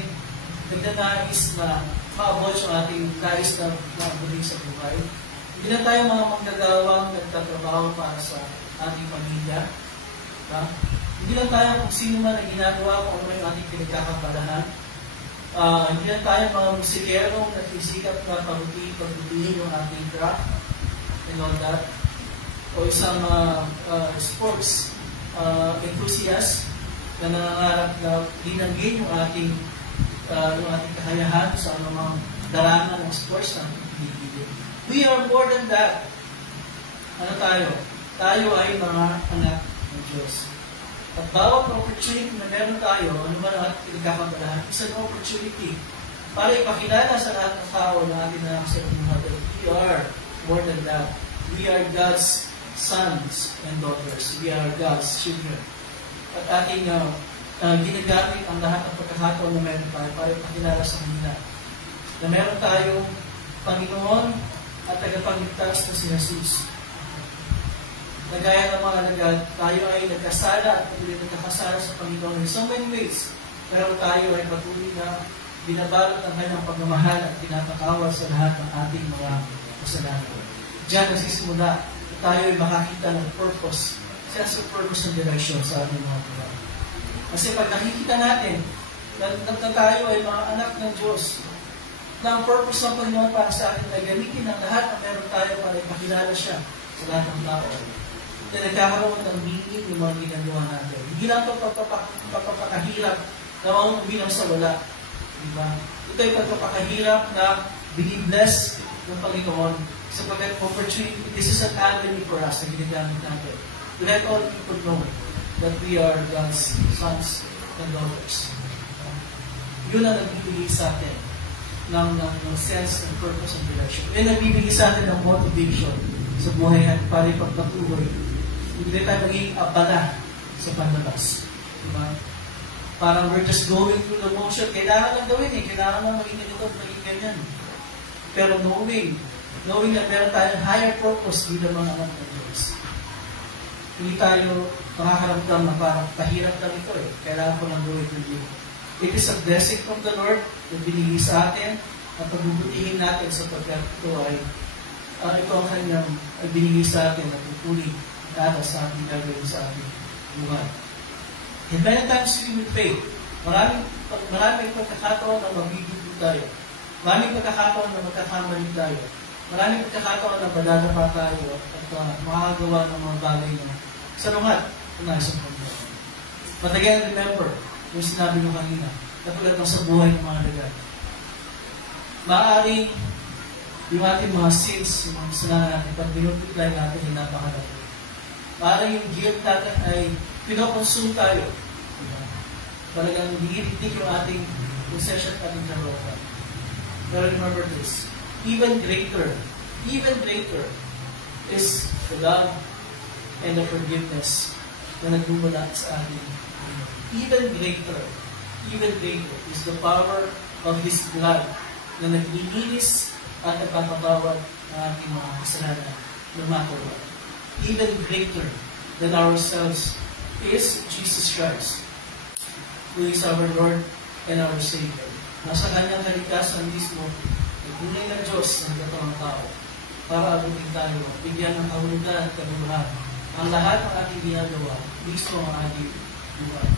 nagnanais na maabot yung ating nais na mabuling sa buhay. Hindi lang tayo mga manggagawang nagtatrabaho para sa ating pamilya. Hindi lang tayo kung sino man ang ginagawa kung ano yung ating pinagkakabalahan. Hindi lang tayo mga musikerong nagsisikap na pagbutihin yung ating craft and all that. O isang sports enthusiast na nangangarap na dinanggin yung ating kakayahan sa anumang darangan ng sports na pinipili. We are more than that. Ano tayo? Tayo ay mga anak ng Diyos. At bawat opportunity na meron tayo, ano man ang ating pinagkakabalahan, is an opportunity para ipakilala sa lahat ng tao na ating nakasalit ng mother. We are more than that. We are God's sons and daughters. We are God's children. At ating ginagamit ang lahat ng pagkakataon na meron tayo para ipakilala sa kanila na meron tayong Panginoon at tagapagligtas na si Jesus. Nagaya ng mga nagad, tayo ay nagkasala at patuloy nagkakasala sa Panginoon in so many ways. Pero tayo ay patuloy na binabalot ang kanyang pagmamahal at pinapatawad sa lahat ng ating mga kasalanan. Diyan nasisimula na tayo ay makakita ng purpose, sense of purpose and direction sa ating mga buhay. Kasi pag nakikita natin na tayo ay mga anak ng Diyos, na ang purpose ng Panginoon para sa atin ay gamitin ang lahat na meron tayo para ipakilala siya sa lahat ng tao. Na nagkakaroon ng meaning yung mga ginagawa natin. Hindi lang ito pagpapakahirap na mauubilang sa wala. Diba? Ito ay pagpapakahirap na binibless ng Panginoon sapagkat opportunity, this is an avenue for us na ginagamit natin. To let all people know that we are God's sons and daughters. Yun ang nagbibigay sa atin ng sense and purpose and direction. Yun ang nagbibigay sa atin ng motivation sa buhay at para ipagpatuloy. Hindi tayo maging abala sa panlabas. Diba? Parang we're just going through the motion. Kailangan lang gawin eh. Kailangan lang maging ganito, maging ganyan. Pero knowing na meron tayong higher purpose bilang mga anak ng Diyos. Hindi tayo makakaramdam na parang pahirap lang ito eh. Kailangan ko lang gawin ito. It is a blessing from the Lord na binigay sa atin at pagbubutihin natin sapagkat ito ay ito ang kanyang binigay sa atin na pupuli at sa ating gagawin sa ating buhay. And many times we will fail. Maraming pagkakataon na magbibigay tayo. Maraming pagkakataon na magkakamali tayo. Maraming pagkakataon na badadapa tayo at makakagawa ng mga bagay na sa lungat kung nasa Panginoon. But again, remember, yung sinabi ko kanina, katulad ng sa buhay ng mga dagat. Maaaring yung ating mga sins, yung mga kasalanan natin, pag binultiply natin, yung napakalaki. Maaaring yung guilt natin ay pinokonsume tayo. Diba? Talagang diirik-dik yung ating possession at ating karoon. Pero remember this, even greater is the love and the forgiveness na nagbubula sa ating. Even greater is the power of His blood na naglilinis at nagpapatawad ng ating mga kasalanan no matter what. Even greater than ourselves is Jesus Christ, who is our Lord and our Savior. Nasa kanyang kaligtasan mismo, tunay na Diyos ng katawang tao para abutin tayo, bigyan ng kahulugan at kabuluhan ang lahat ng ating ginagawa, mismo ang ating buhay.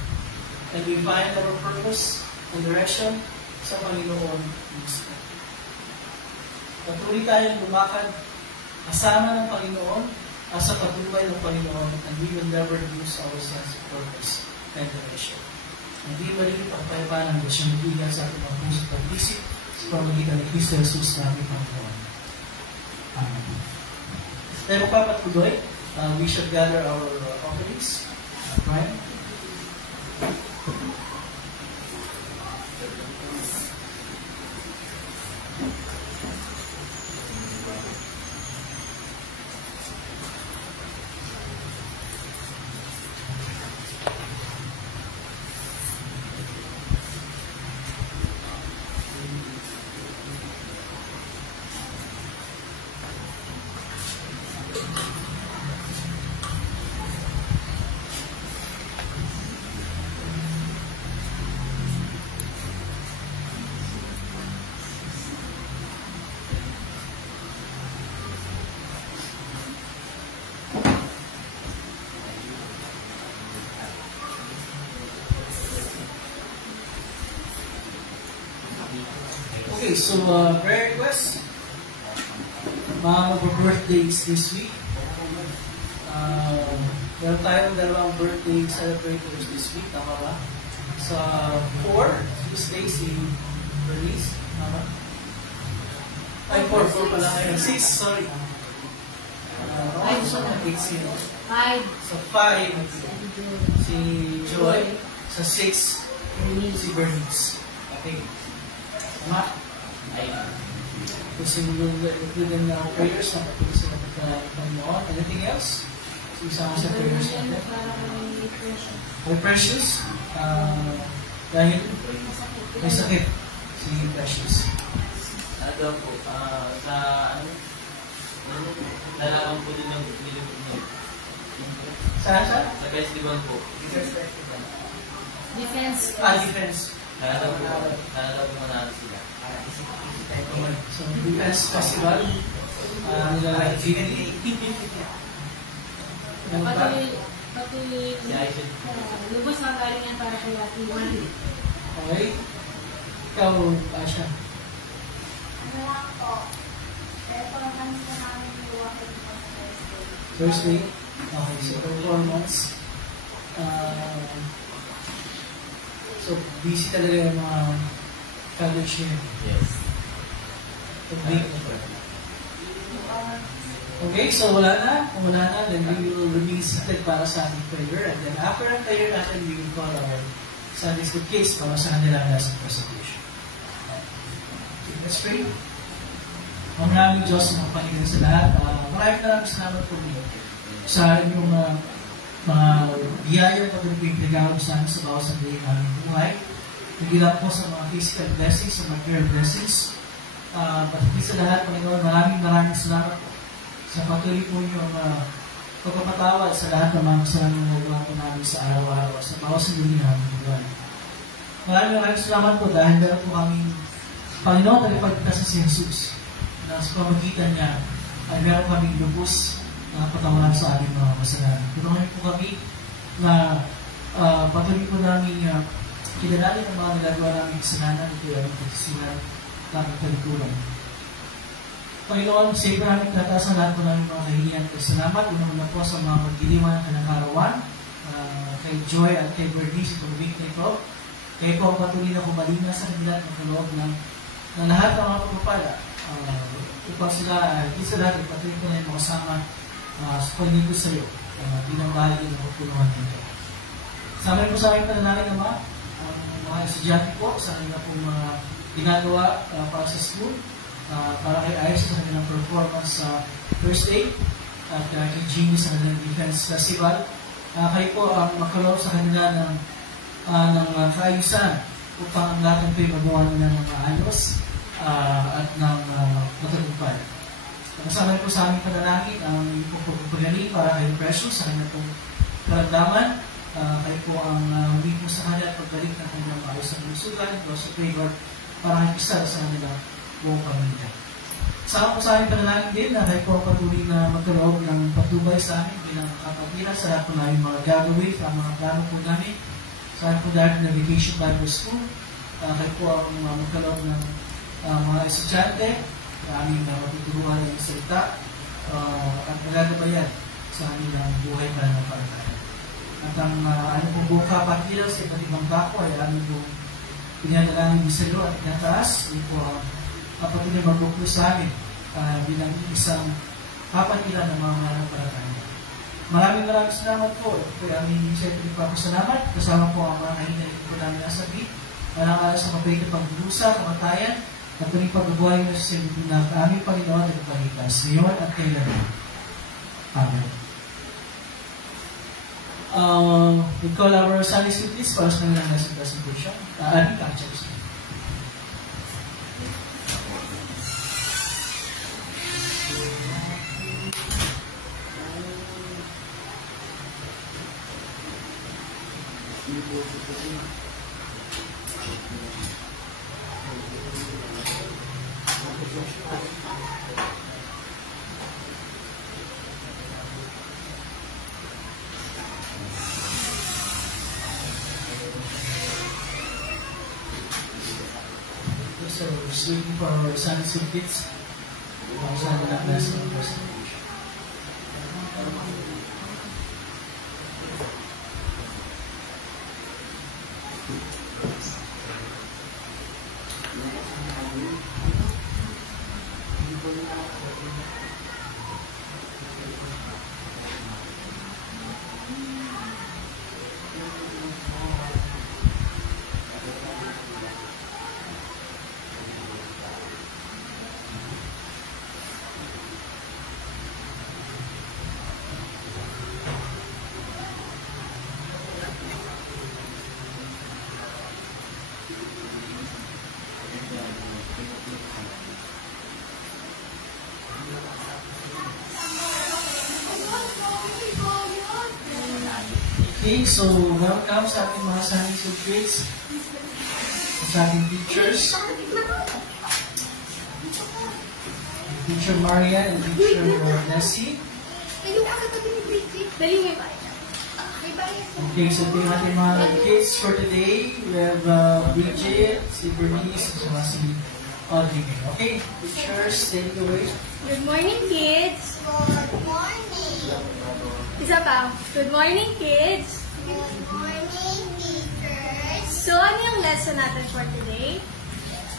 And we find our purpose and direction sa Panginoon mismo. Patuloy tayong lumakad kasama ng Panginoon at sa patubay ng Panginoon, and we will never lose our sense of purpose and direction. Hindi mali ang pagpapayapaan ng Diyos yung nabigyan sa ating mga puso at pag-isip sa pamagitan ni Kristo Jesus na ating Panginoon. Amen. Tayo magpapatuloy. We should gather our offerings. Brian? Okay, so prayer requests. Mga mag-birthdays this week. Meron tayong dalawang birthday celebrators this week. Tama ba? Sa 4, Tuesday, si Bernice. Tama? Ay, 4 pala ngayon. 6, sorry. Sa 8 sino? 5. Sa 5, si Joy. Sa 6, si Bernice. Okay. Tama? Kasi including na prayers na patuloy sila ng Panginoon. Anything else? So, isama sa prayers natin. Ay, Precious. Dahil may sakit si Precious. Ano daw po, sa ano, nalaman po din ng sa festival po. Defense. Defense. Nalaman po manalo sila. So, Defense Festival. Nila Pati Si Aisha. lubos na galing yan para kay Ate Juan. Okay. Ikaw, Asha. Ano lang po, performance po namin yung walking po sa Thursday. Thursday. Okay, so performance. So, busy talaga yung mga college year. Yes. Okay, so wala na. Kung wala na, then we will remain seated para sa ating prayer. And then after ang prayer natin, we will call our Sunday School kids para sa kanilang lesson presentation. Okay, let's pray. Ang maraming Diyos na Panginoon sa lahat. Maraming salamat po niyo sa inyong mga biyaya na patuloy yung pinagawag sa amin sa bawat sandali ng aming buhay. Hindi lang po sa mga physical blessings, sa mga prayer blessings. Patuloy sa lahat, Panginoon, maraming salamat po sa patuloy po yung pagpapatawad sa lahat ng mga kasalanan na nagawa po namin sa araw-araw, sa bawat sandali ng aming buhay. Maraming salamat po dahil meron po kaming Panginoon na ipagpagkas si Jesus na sa pamagitan niya ay meron kaming lubos na patawaran sa aming mga kasalanan. Tulungan po kami na patuloy po namin kilalanin ang mga nilagawa namin kasalanan ito ay ang pagsisilan namin kalikulan. Panginoon, sa iyo namin tataas ang lahat po namin mga kahilingan at salamat. Unang-una po sa mga magdiliwan ng kanangarawan, kay Joy at kay Bernice, itong week na ito. Kayo po ang patuloy na kumalina sa kanila at makaloob ng lahat ng mga pagpapala. Upang sila, di sa lahat, patuloy ko na yung makasama sa paglingkod sa iyo. Bilang bahagi ng pagpulungan nito. Sama po sa aming pananangin naman, ang mga estudyante po sa kanila pong mga ginagawa para sa school. Para kay Iris sa kanilang performance sa Thursday at kay Jimmy sa kanilang Defense Festival. Kayo po ang makaloob sa kanila ng kaayusan upang ang lahat ng kayo magawa nila ng maayos at ng matagumpay. Kasama po sa aming panalangin ang pagpagaling para kay Precious sa kanilang pong karamdaman. Kayo po ang hindi po sa kanila at pagbalik ng kanilang maayos na lusugan. Also pray Lord para kay Crystal sa kanilang buong pamilya. Sama po sa aking panalangin din na kayo po patuloy na magkaloob ng patubay sa amin bilang kapatira sa lahat po namin mga gagawin sa mga plano po namin. Sa akin po dahil na Vacation Bible School, kayo po ang magkaloob ng mga estudyante na aming matuturuan ng salita at nagagabayan sa kanilang buhay para ng paratayan. At ang buong kapatira sa iba't ibang bako ay aming buong pinadalangin sa iyo at inataas. Ito po patuloy magbuklo sa amin bilang isang kapatira ng mga mananampalataya. Maraming salamat po. Ito po aming siyempre salamat. Kasama po ang mga kahinay po namin nasabi. Alang-alang sa mabait na pagdudusa, kamatayan, at tuloy pagbubuhay na sa ng aming Panginoon at Panginoon. Ngayon at kailanman. Amen. We call our Sunday School please para sa kanilang lesson presentation. Abby Kanchers. So, we're waiting for our Sunday School kids. Sana na lesson presentation. Okay, so welcome sa ating mga Sunday School kids, sa ating teachers, Teacher Maria and Teacher Nessie. Okay, so ito yung ating mga kids for today. We have Bridget, si Bernice, at si Audrey. Okay, teachers, take it away. Good morning, kids. Good morning. Isa pa. Good morning, kids. Good morning, teachers. So, ano yung lesson natin for today?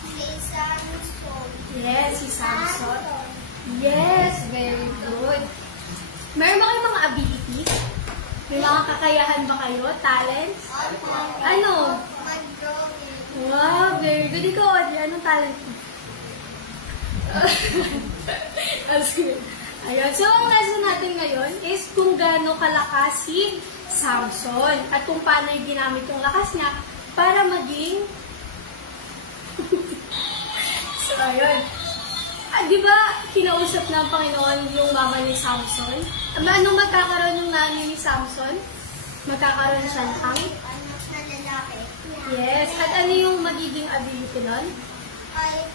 Si Samson. Yes, si Samson. Yes, very good. Meron ba kayong mga abilities? May mga kakayahan ba kayo? Talents? Ano? Mag-drawing. Wow, very good. Ikaw, Audrey, anong talent mo? That's good. Ayun. So, ang lesson natin ngayon is kung gaano kalakas si Samson at kung paano yung ginamit yung lakas niya para maging... So, ayun. Di ba, kinausap ng Panginoon yung mama ni Samson? Anong magkakaroon ng nanay ni Samson? Magkakaroon siya ng Anak na lalaki. yes. At ano yung magiging ability nun? Ay,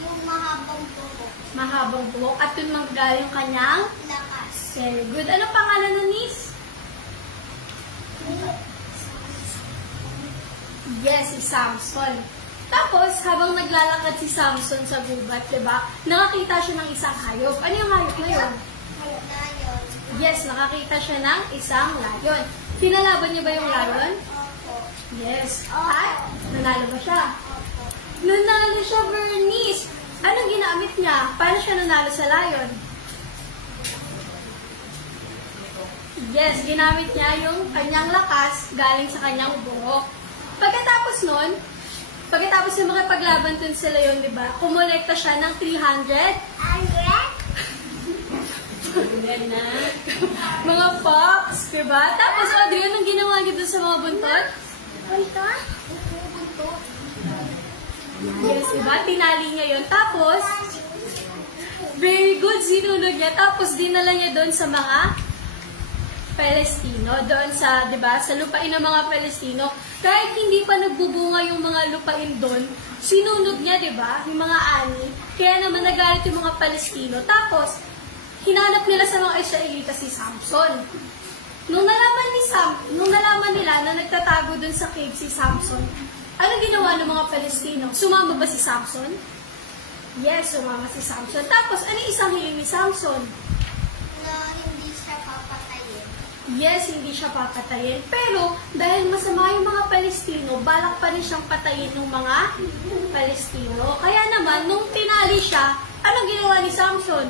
yung mahabang buhok. Mahabang buhok. At dun manggagaling yung kanyang Lakas. very good. Anong pangalan nun, Nis? Yes, si Samson. Tapos, habang naglalakad si Samson sa gubat, diba, nakakita siya ng isang hayop. Ano yung hayop na yun? Layon. Yes, nakakita siya ng isang layon. Pinalaban niya ba yung layon? Opo. Yes. At, nanalo ba siya? Opo. Nanalo siya, Bernice. Anong ginamit niya? Paano siya nanalo sa layon? Yes, ginamit niya yung kanyang lakas galing sa kanyang buhok. Pagkatapos nun, pagkatapos yung makipaglaban dun sa layon, di ba? Kumolekta siya ng 300 mga pops, di ba? Tapos, Audrey, anong ginawa niya dun sa mga buntot? Buntot? Yes, di ba? Tinali niya yun. Tapos, very good, sinunod niya. Tapos, dinala niya doon sa mga Palestino. Doon sa, di ba, sa lupain ng mga Palestino. Kahit hindi pa nagbubunga yung mga lupain doon, sinunod niya, di ba, yung mga ani. Kaya naman nagalit yung mga Palestino. Tapos, hinanap nila sa mga Israelita si Samson. Nung nalaman nila na nagtatago doon sa cave si Samson, ano ginawa ng mga Palestino? Sumama ba si Samson? Yes, sumama si Samson. Tapos, ano isang hiling ni Samson? Na hindi siya papatayin. Yes, hindi siya papatayin. Pero, dahil masama yung mga Palestino, balak pa rin siyang patayin ng mga Palestino. Kaya naman, nung tinali siya, anong ginawa ni Samson?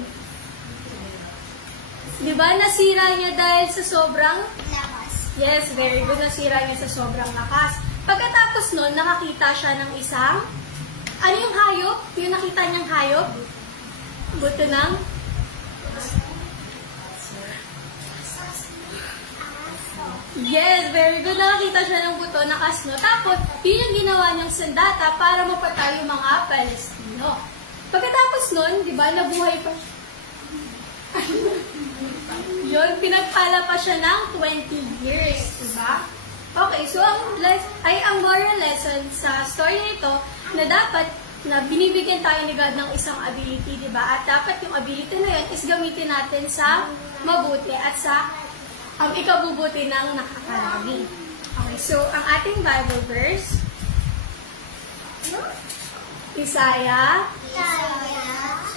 Di ba, nasira niya dahil sa sobrang... Lakas. Yes, very good. Nasira niya sa sobrang lakas. Pagkatapos nun, nakakita siya ng isang... Ano yung hayop? Yung nakita niyang hayop? Buto ng... Yes, very good. Nakakita siya ng buto ng asno. Tapos, yun yung ginawa niyang sandata para mapatay yung mga Palestino. Pagkatapos nun, di ba, nabuhay pa siya. Yun, pinagpala pa siya ng 20 years, diba? Okay, so ang moral lesson sa story nito na dapat na binibigyan tayo ni God ng isang ability, diba? At dapat yung ability na yun is gamitin natin sa mabuti at sa ikabubuti ng nakakarami. Okay, so ang ating Bible verse, Isaiah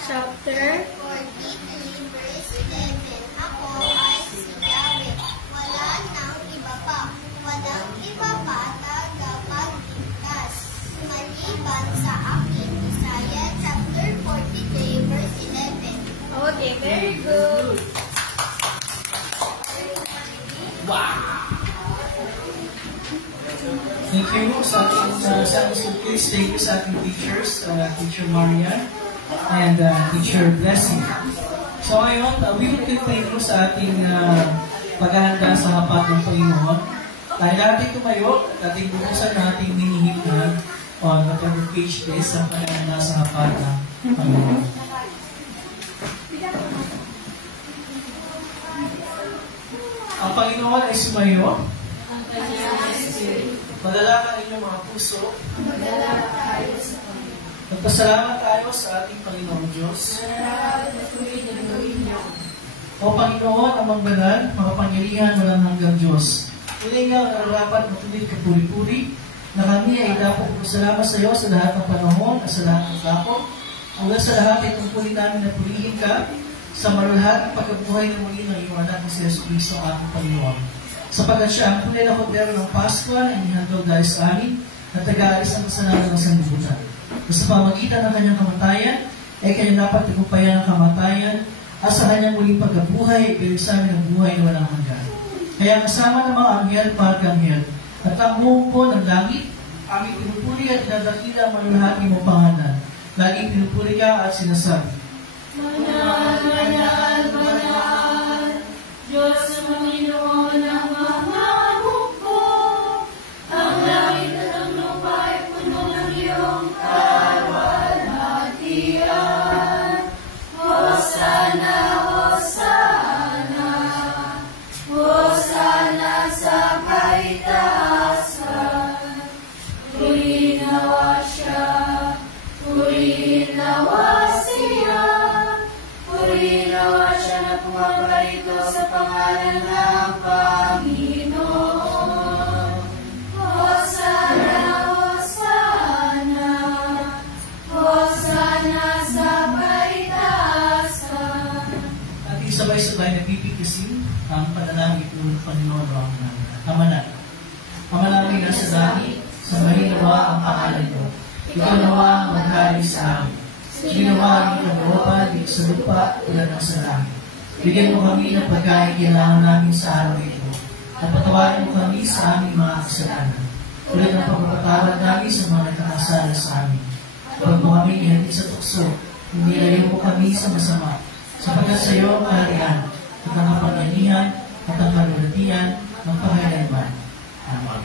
chapter 43 verse 11. Ako ay si Yahweh. Wala nang iba pa. Walang iba pa tagapagligtas. Maliban sa akin. Isaiah chapter 43 verse 11. Okay, very good. Thank you sa ating Sunday School kids. Thank you sa ating teachers, Teacher Maria and Teacher Blessing. So ngayon, we will continue sa ating paghahanda sa hapat ng Panginoon. Tayo natin tumayo at ating buksan na ating hinihimnan on whatever page is sa paghahanda sa hapat ng Panginoon. Ang Panginoon ay sumayo. Ang kanyang espiritu. Malalaka inyong mga puso. Magdala tayo sa Panginoon. Magpasalamat tayo sa ating Panginoong Diyos. Nararapat na tuwid na gawin niya. O Panginoon, amang banal, makapangyarihan walang hanggang Diyos. Uli nga nararapat matuloy kapuri-puri na kami ay dapat magpasalamat sa iyo sa lahat ng panahon at sa lahat ng dako. Hanggang sa lahat ay tungkulin namin na purihin ka sa maralahat ng pagkabuhay ng muli ng iyong anak na si Jesus Cristo ang ating Panginoon. Sapagkat siya ang tunay na kordero ng Pasko na inihandog dahil sa amin na taga-alis ng kasalanan ng sanlibutan. Sa pamagitan ng kanyang kamatayan, ay kanya dapat tagumpayan ang kamatayan at sa kanyang muling pagkabuhay, ibig sa amin ang buhay na walang hanggan. Kaya kasama ng mga anghel, parang-anghel, at ang buong po ng langit, aming pinupuri at nadakila ang malalahati mong pangalan. Laging pinupuri ka at sinasabi, Manal, manal, manal, Diyos na Panginoon ng mga hukbo. Ang langit at ang lupa ay puno ng iyong kalwalhatian. Hosana, Hosana, Hosana sa kaitaasan. Purihin nawa siya, purihin nawa siya, purihin nawa siya na pumaparito sa pangalan ng Panginoon. Hosana, Hosana, Hosana sa kaitaasan. ating sabay-sabay na pipitisin ang panalangin ng Panginoon o ang Ama namin. Ama namin nasa langit, sambahin nawa ang pangalan mo. Ikaw nawa ang maghari sa amin. Ginawa ang kalooban dito sa lupa tulad ng sa langit. Bigyan mo kami ng pagkain kailangan namin sa araw ito. At patawarin mo kami sa aming mga kasalanan. Tulad ng pagpapatawad namin sa mga nakakasala sa amin. Huwag mo kami ihatid sa tukso. Hindi layo mo kami sa masama. Sapagkat sa iyo ang kaharian, at ang kapangyarihan, at ang kalulatian, magpakailanman. Amen.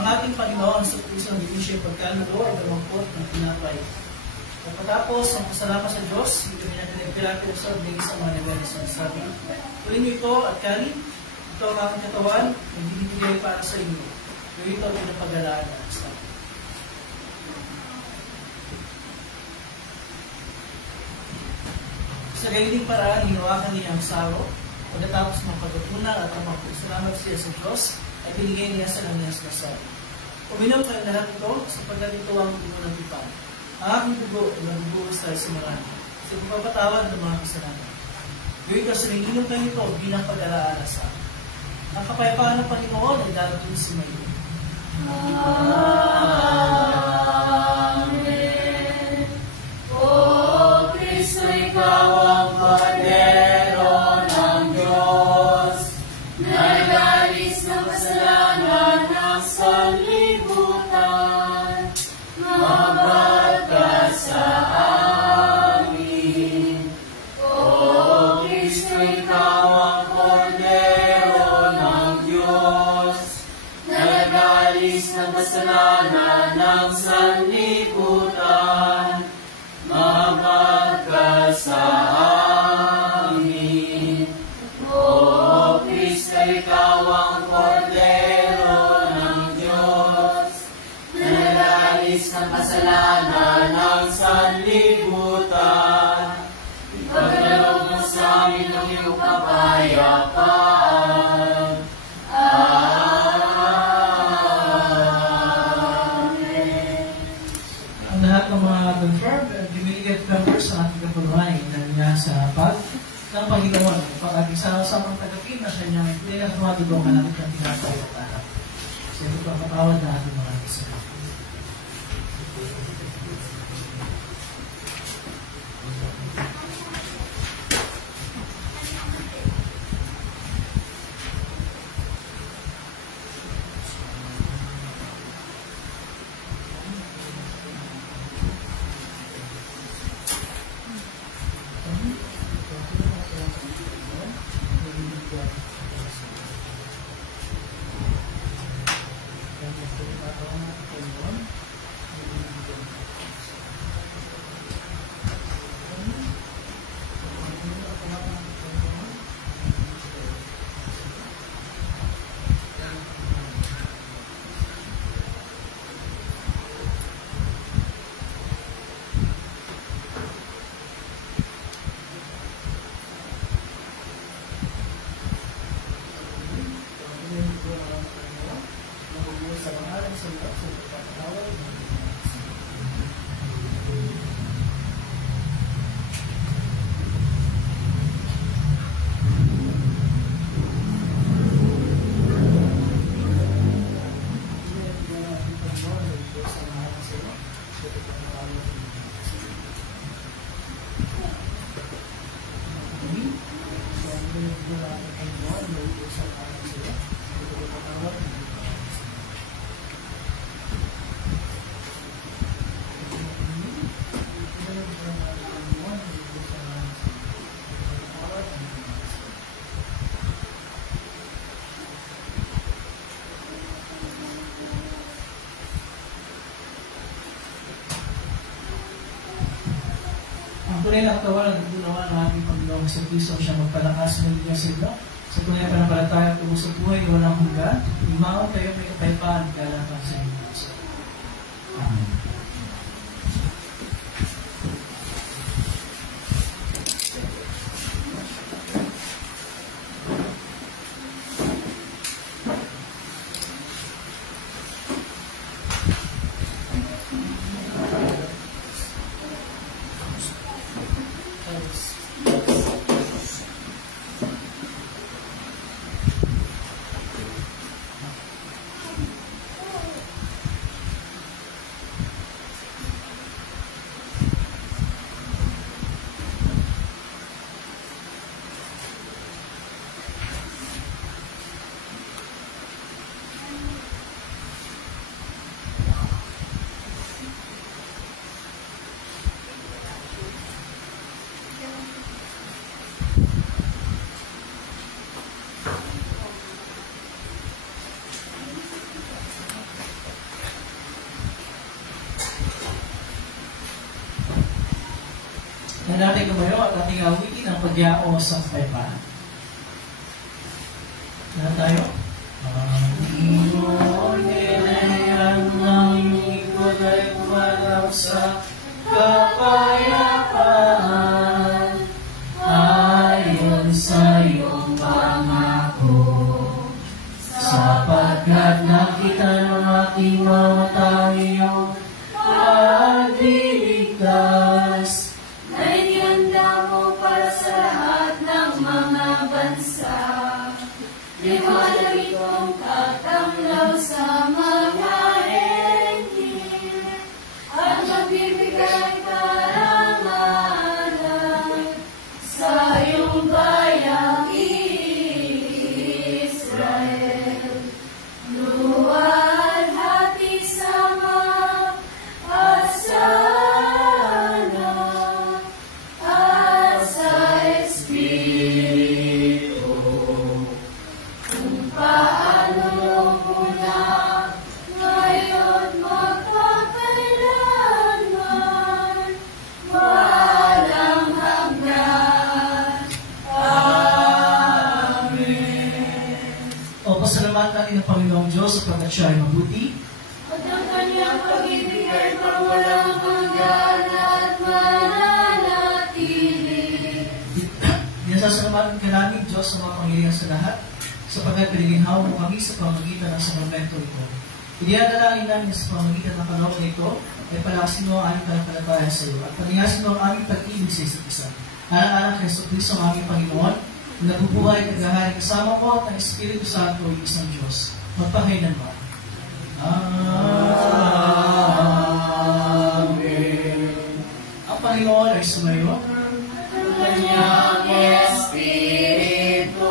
Ang ating Panginoon sa puso ng bigyan siya pagkalulo ay damangkot ng tinapay. Pagkatapos ang pasalamat sa Diyos, ito natin nagpilapit sa bigay sa mga nagawin sa sabi. Tuloy niyo ito at kanin. Ito ang aking katawan, na binibigay para sa inyo. Tuloy ito ang pinapagalaan sa akin. Sa gayuning paraan, hinawakan niya ang saro. Pagkatapos ng pagkatunan at ang magpasalamat siya sa Diyos, ay binigay niya sa kanyang sinasabi. Uminom kayo na lang ito, sapagkat ito ang dugo ng tipan. Ang aking dugo ay magbubuhos tayo sa marami, sa pagpapatawad ng mga kasalanan. Gawin ka sa nanginom kayo ito bilang pag-alaala sa akin. Ang kapayapaan ng Panginoon ay darating sa mayo. Amen. O Kristo, ikaw ang kordero ng Diyos, nagalis ng kasalanan ng sanlibutan. Mabal ka sa amin. O Kristo, ikaw ang kordero ng Diyos, nagalis ng kasalanan ng sanlibutan. Mabal ka sa amin. O Kristo, ikaw ang kordero ng Diyos, nagalis ng kasalanan ng sanlibutan. Ipagkaloob mo sa amin ang iyong kapayapaan. Amen. Ang lahat ng mga confirmed and communicate members sa ating kapuluhan ay nangyayari sa pag ng Panginoon. Pag ating sama-samang tagapin na siya niyang ipinila at mga dugong namin ang tinatay at anak. Sa ito pagpapawad na ating mga kasalanan. Ang tunay na katawan at gunawa ng ating Panginoong sa Kristo siya magpalakas ng mga sila sa tunay na panampalataya at sa buhay na walang hanggan. Imaon tayo may kapayapaan kalakan sa inyo. Amen. Natin kumayo at ating awitin ang pagyao sa kapayapaan. Na tayo? Panginoon, kailangan ng ikot ay kumalaw sa kapayapaan ayon sa iyong pangako. Sapagkat nakita ng aking mga tayong pagliligtas. Liwanag itong tatanglaw sa mga engkil at magbibigay karangalan sa iyong bayang Israel. Luwal hati sama at sana at sa Espiritu. Paano muna ngayon magpakailanman walang hanggan. Amen. O pasalamatan natin ang Panginoong Diyos sapagkat siya ay mabuti. At ang kanyang pag-ibig ay walang hanggan at mananatili. Dinasasalamatan ka namin, Diyos, sa mga Panginoon sa lahat, sapagkat piniginhawa mo kami sa pamamagitan ng sakramento ito. Idinadalangin namin sa pamamagitan ng kaloob na ito ay palakasin mo ang aming panampalataya sa iyo at panihasin mo ang aming pag-ibig sa isa't isa. Anak-anak kay Jesucristo ang aming Panginoon, na nabubuhay at naghaharing kasama ko at ang Espiritu Santo ay isang Diyos. Magpakailanman. Amen. Ang Panginoon ay sumayo. Ang kanyang Espiritu.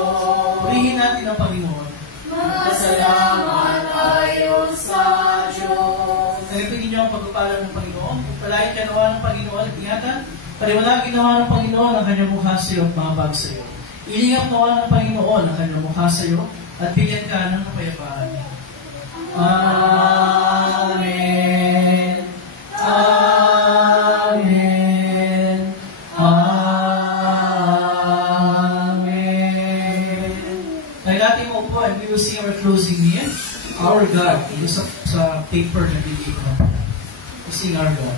Purihin natin ang Panginoon. Masalamat tayo sa Diyos. Nagpigin niyo ang pagpapalan ng Panginoon. Pagpalain ka nawa ng Panginoon at ingatan. Paliwanagin nawa ng Panginoon ang kanyang mukha sa iyo at mahabag sa iyo. Ilingap nawa ng Panginoon ang kanyang mukha sa iyo at bigyan ka ng kapayapaan. Amen. Amen. Amen. Kaya natin mo po, and we will sing our closing hymn, Our God. Ito sa paper na bigay ko na pala. We sing Our God.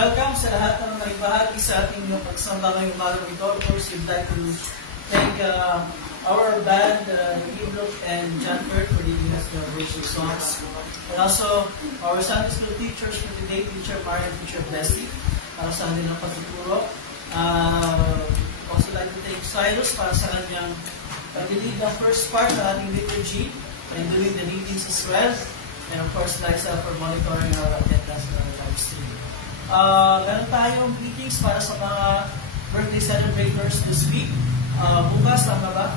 welcome sa lahat ng naibahagi sa ating pagsamba ngayong umagang ito. Of course, we'd like to thank our band, Ibro and John Bert, for leading us the worship songs. And also, our Sunday school teachers for today, Teacher Mario and Teacher Bessie, para sa kanilang pagtuturo. Also like to thank Cyrus para sa kanyang pag-lead ng first part ng ating liturgy and doing the readings as well. And of course, Liza for monitoring our attendance on our live stream. Meron tayong meetings para sa mga birthday celebrators this week. Bukas, tama ba?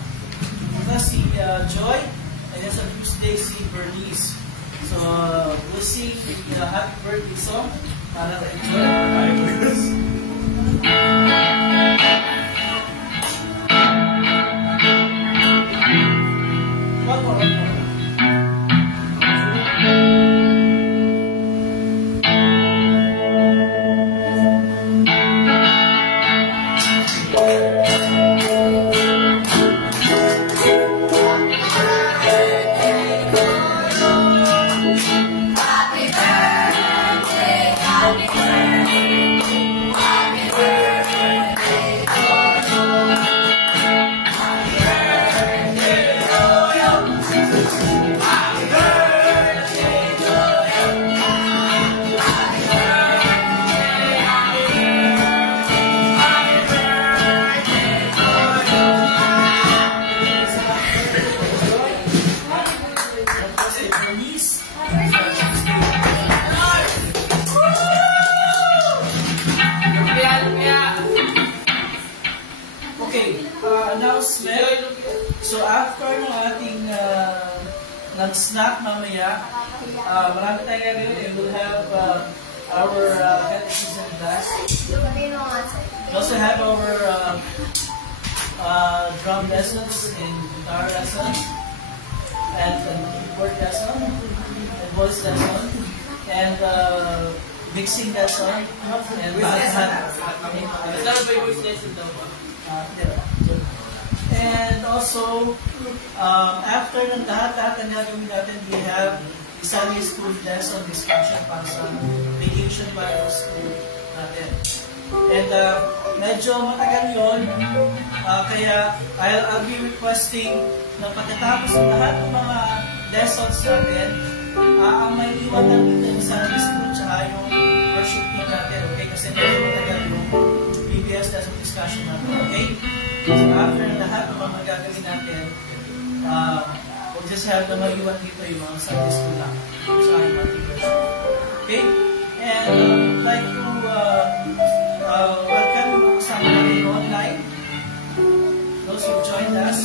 Bukas si Joy, and then sa Tuesday si Bernice. So, we'll sing the happy birthday song para kay Joy. One more. So after ng ating nag-snack mamaya, marami tayo gagawin and we'll have our catechism class. We also have our drum lessons and guitar lessons and keyboard lesson and voice lesson and mixing lesson and and also, after ng lahat-lahat na gagawin natin, we have the Sunday school lesson discussion para sa vacation Bible school natin. And medyo matagal yun, kaya I'll be requesting na pagkatapos ng lahat ng mga lessons natin, ang may iwan lang dito yung Sunday school tsaka yung worship team natin, okay? Kasi medyo matagal yung previous lesson discussion natin, okay? So after lahat ng mga gagawin natin, we'll just have na maiwan dito yung mga Sunday school lang sa aking materials. Okay? And I'd like to welcome yung mga kasama natin online. Those who joined us.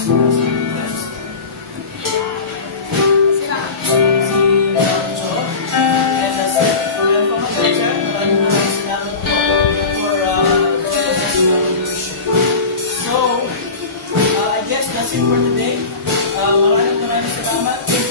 That's it for today. Maraming salamat.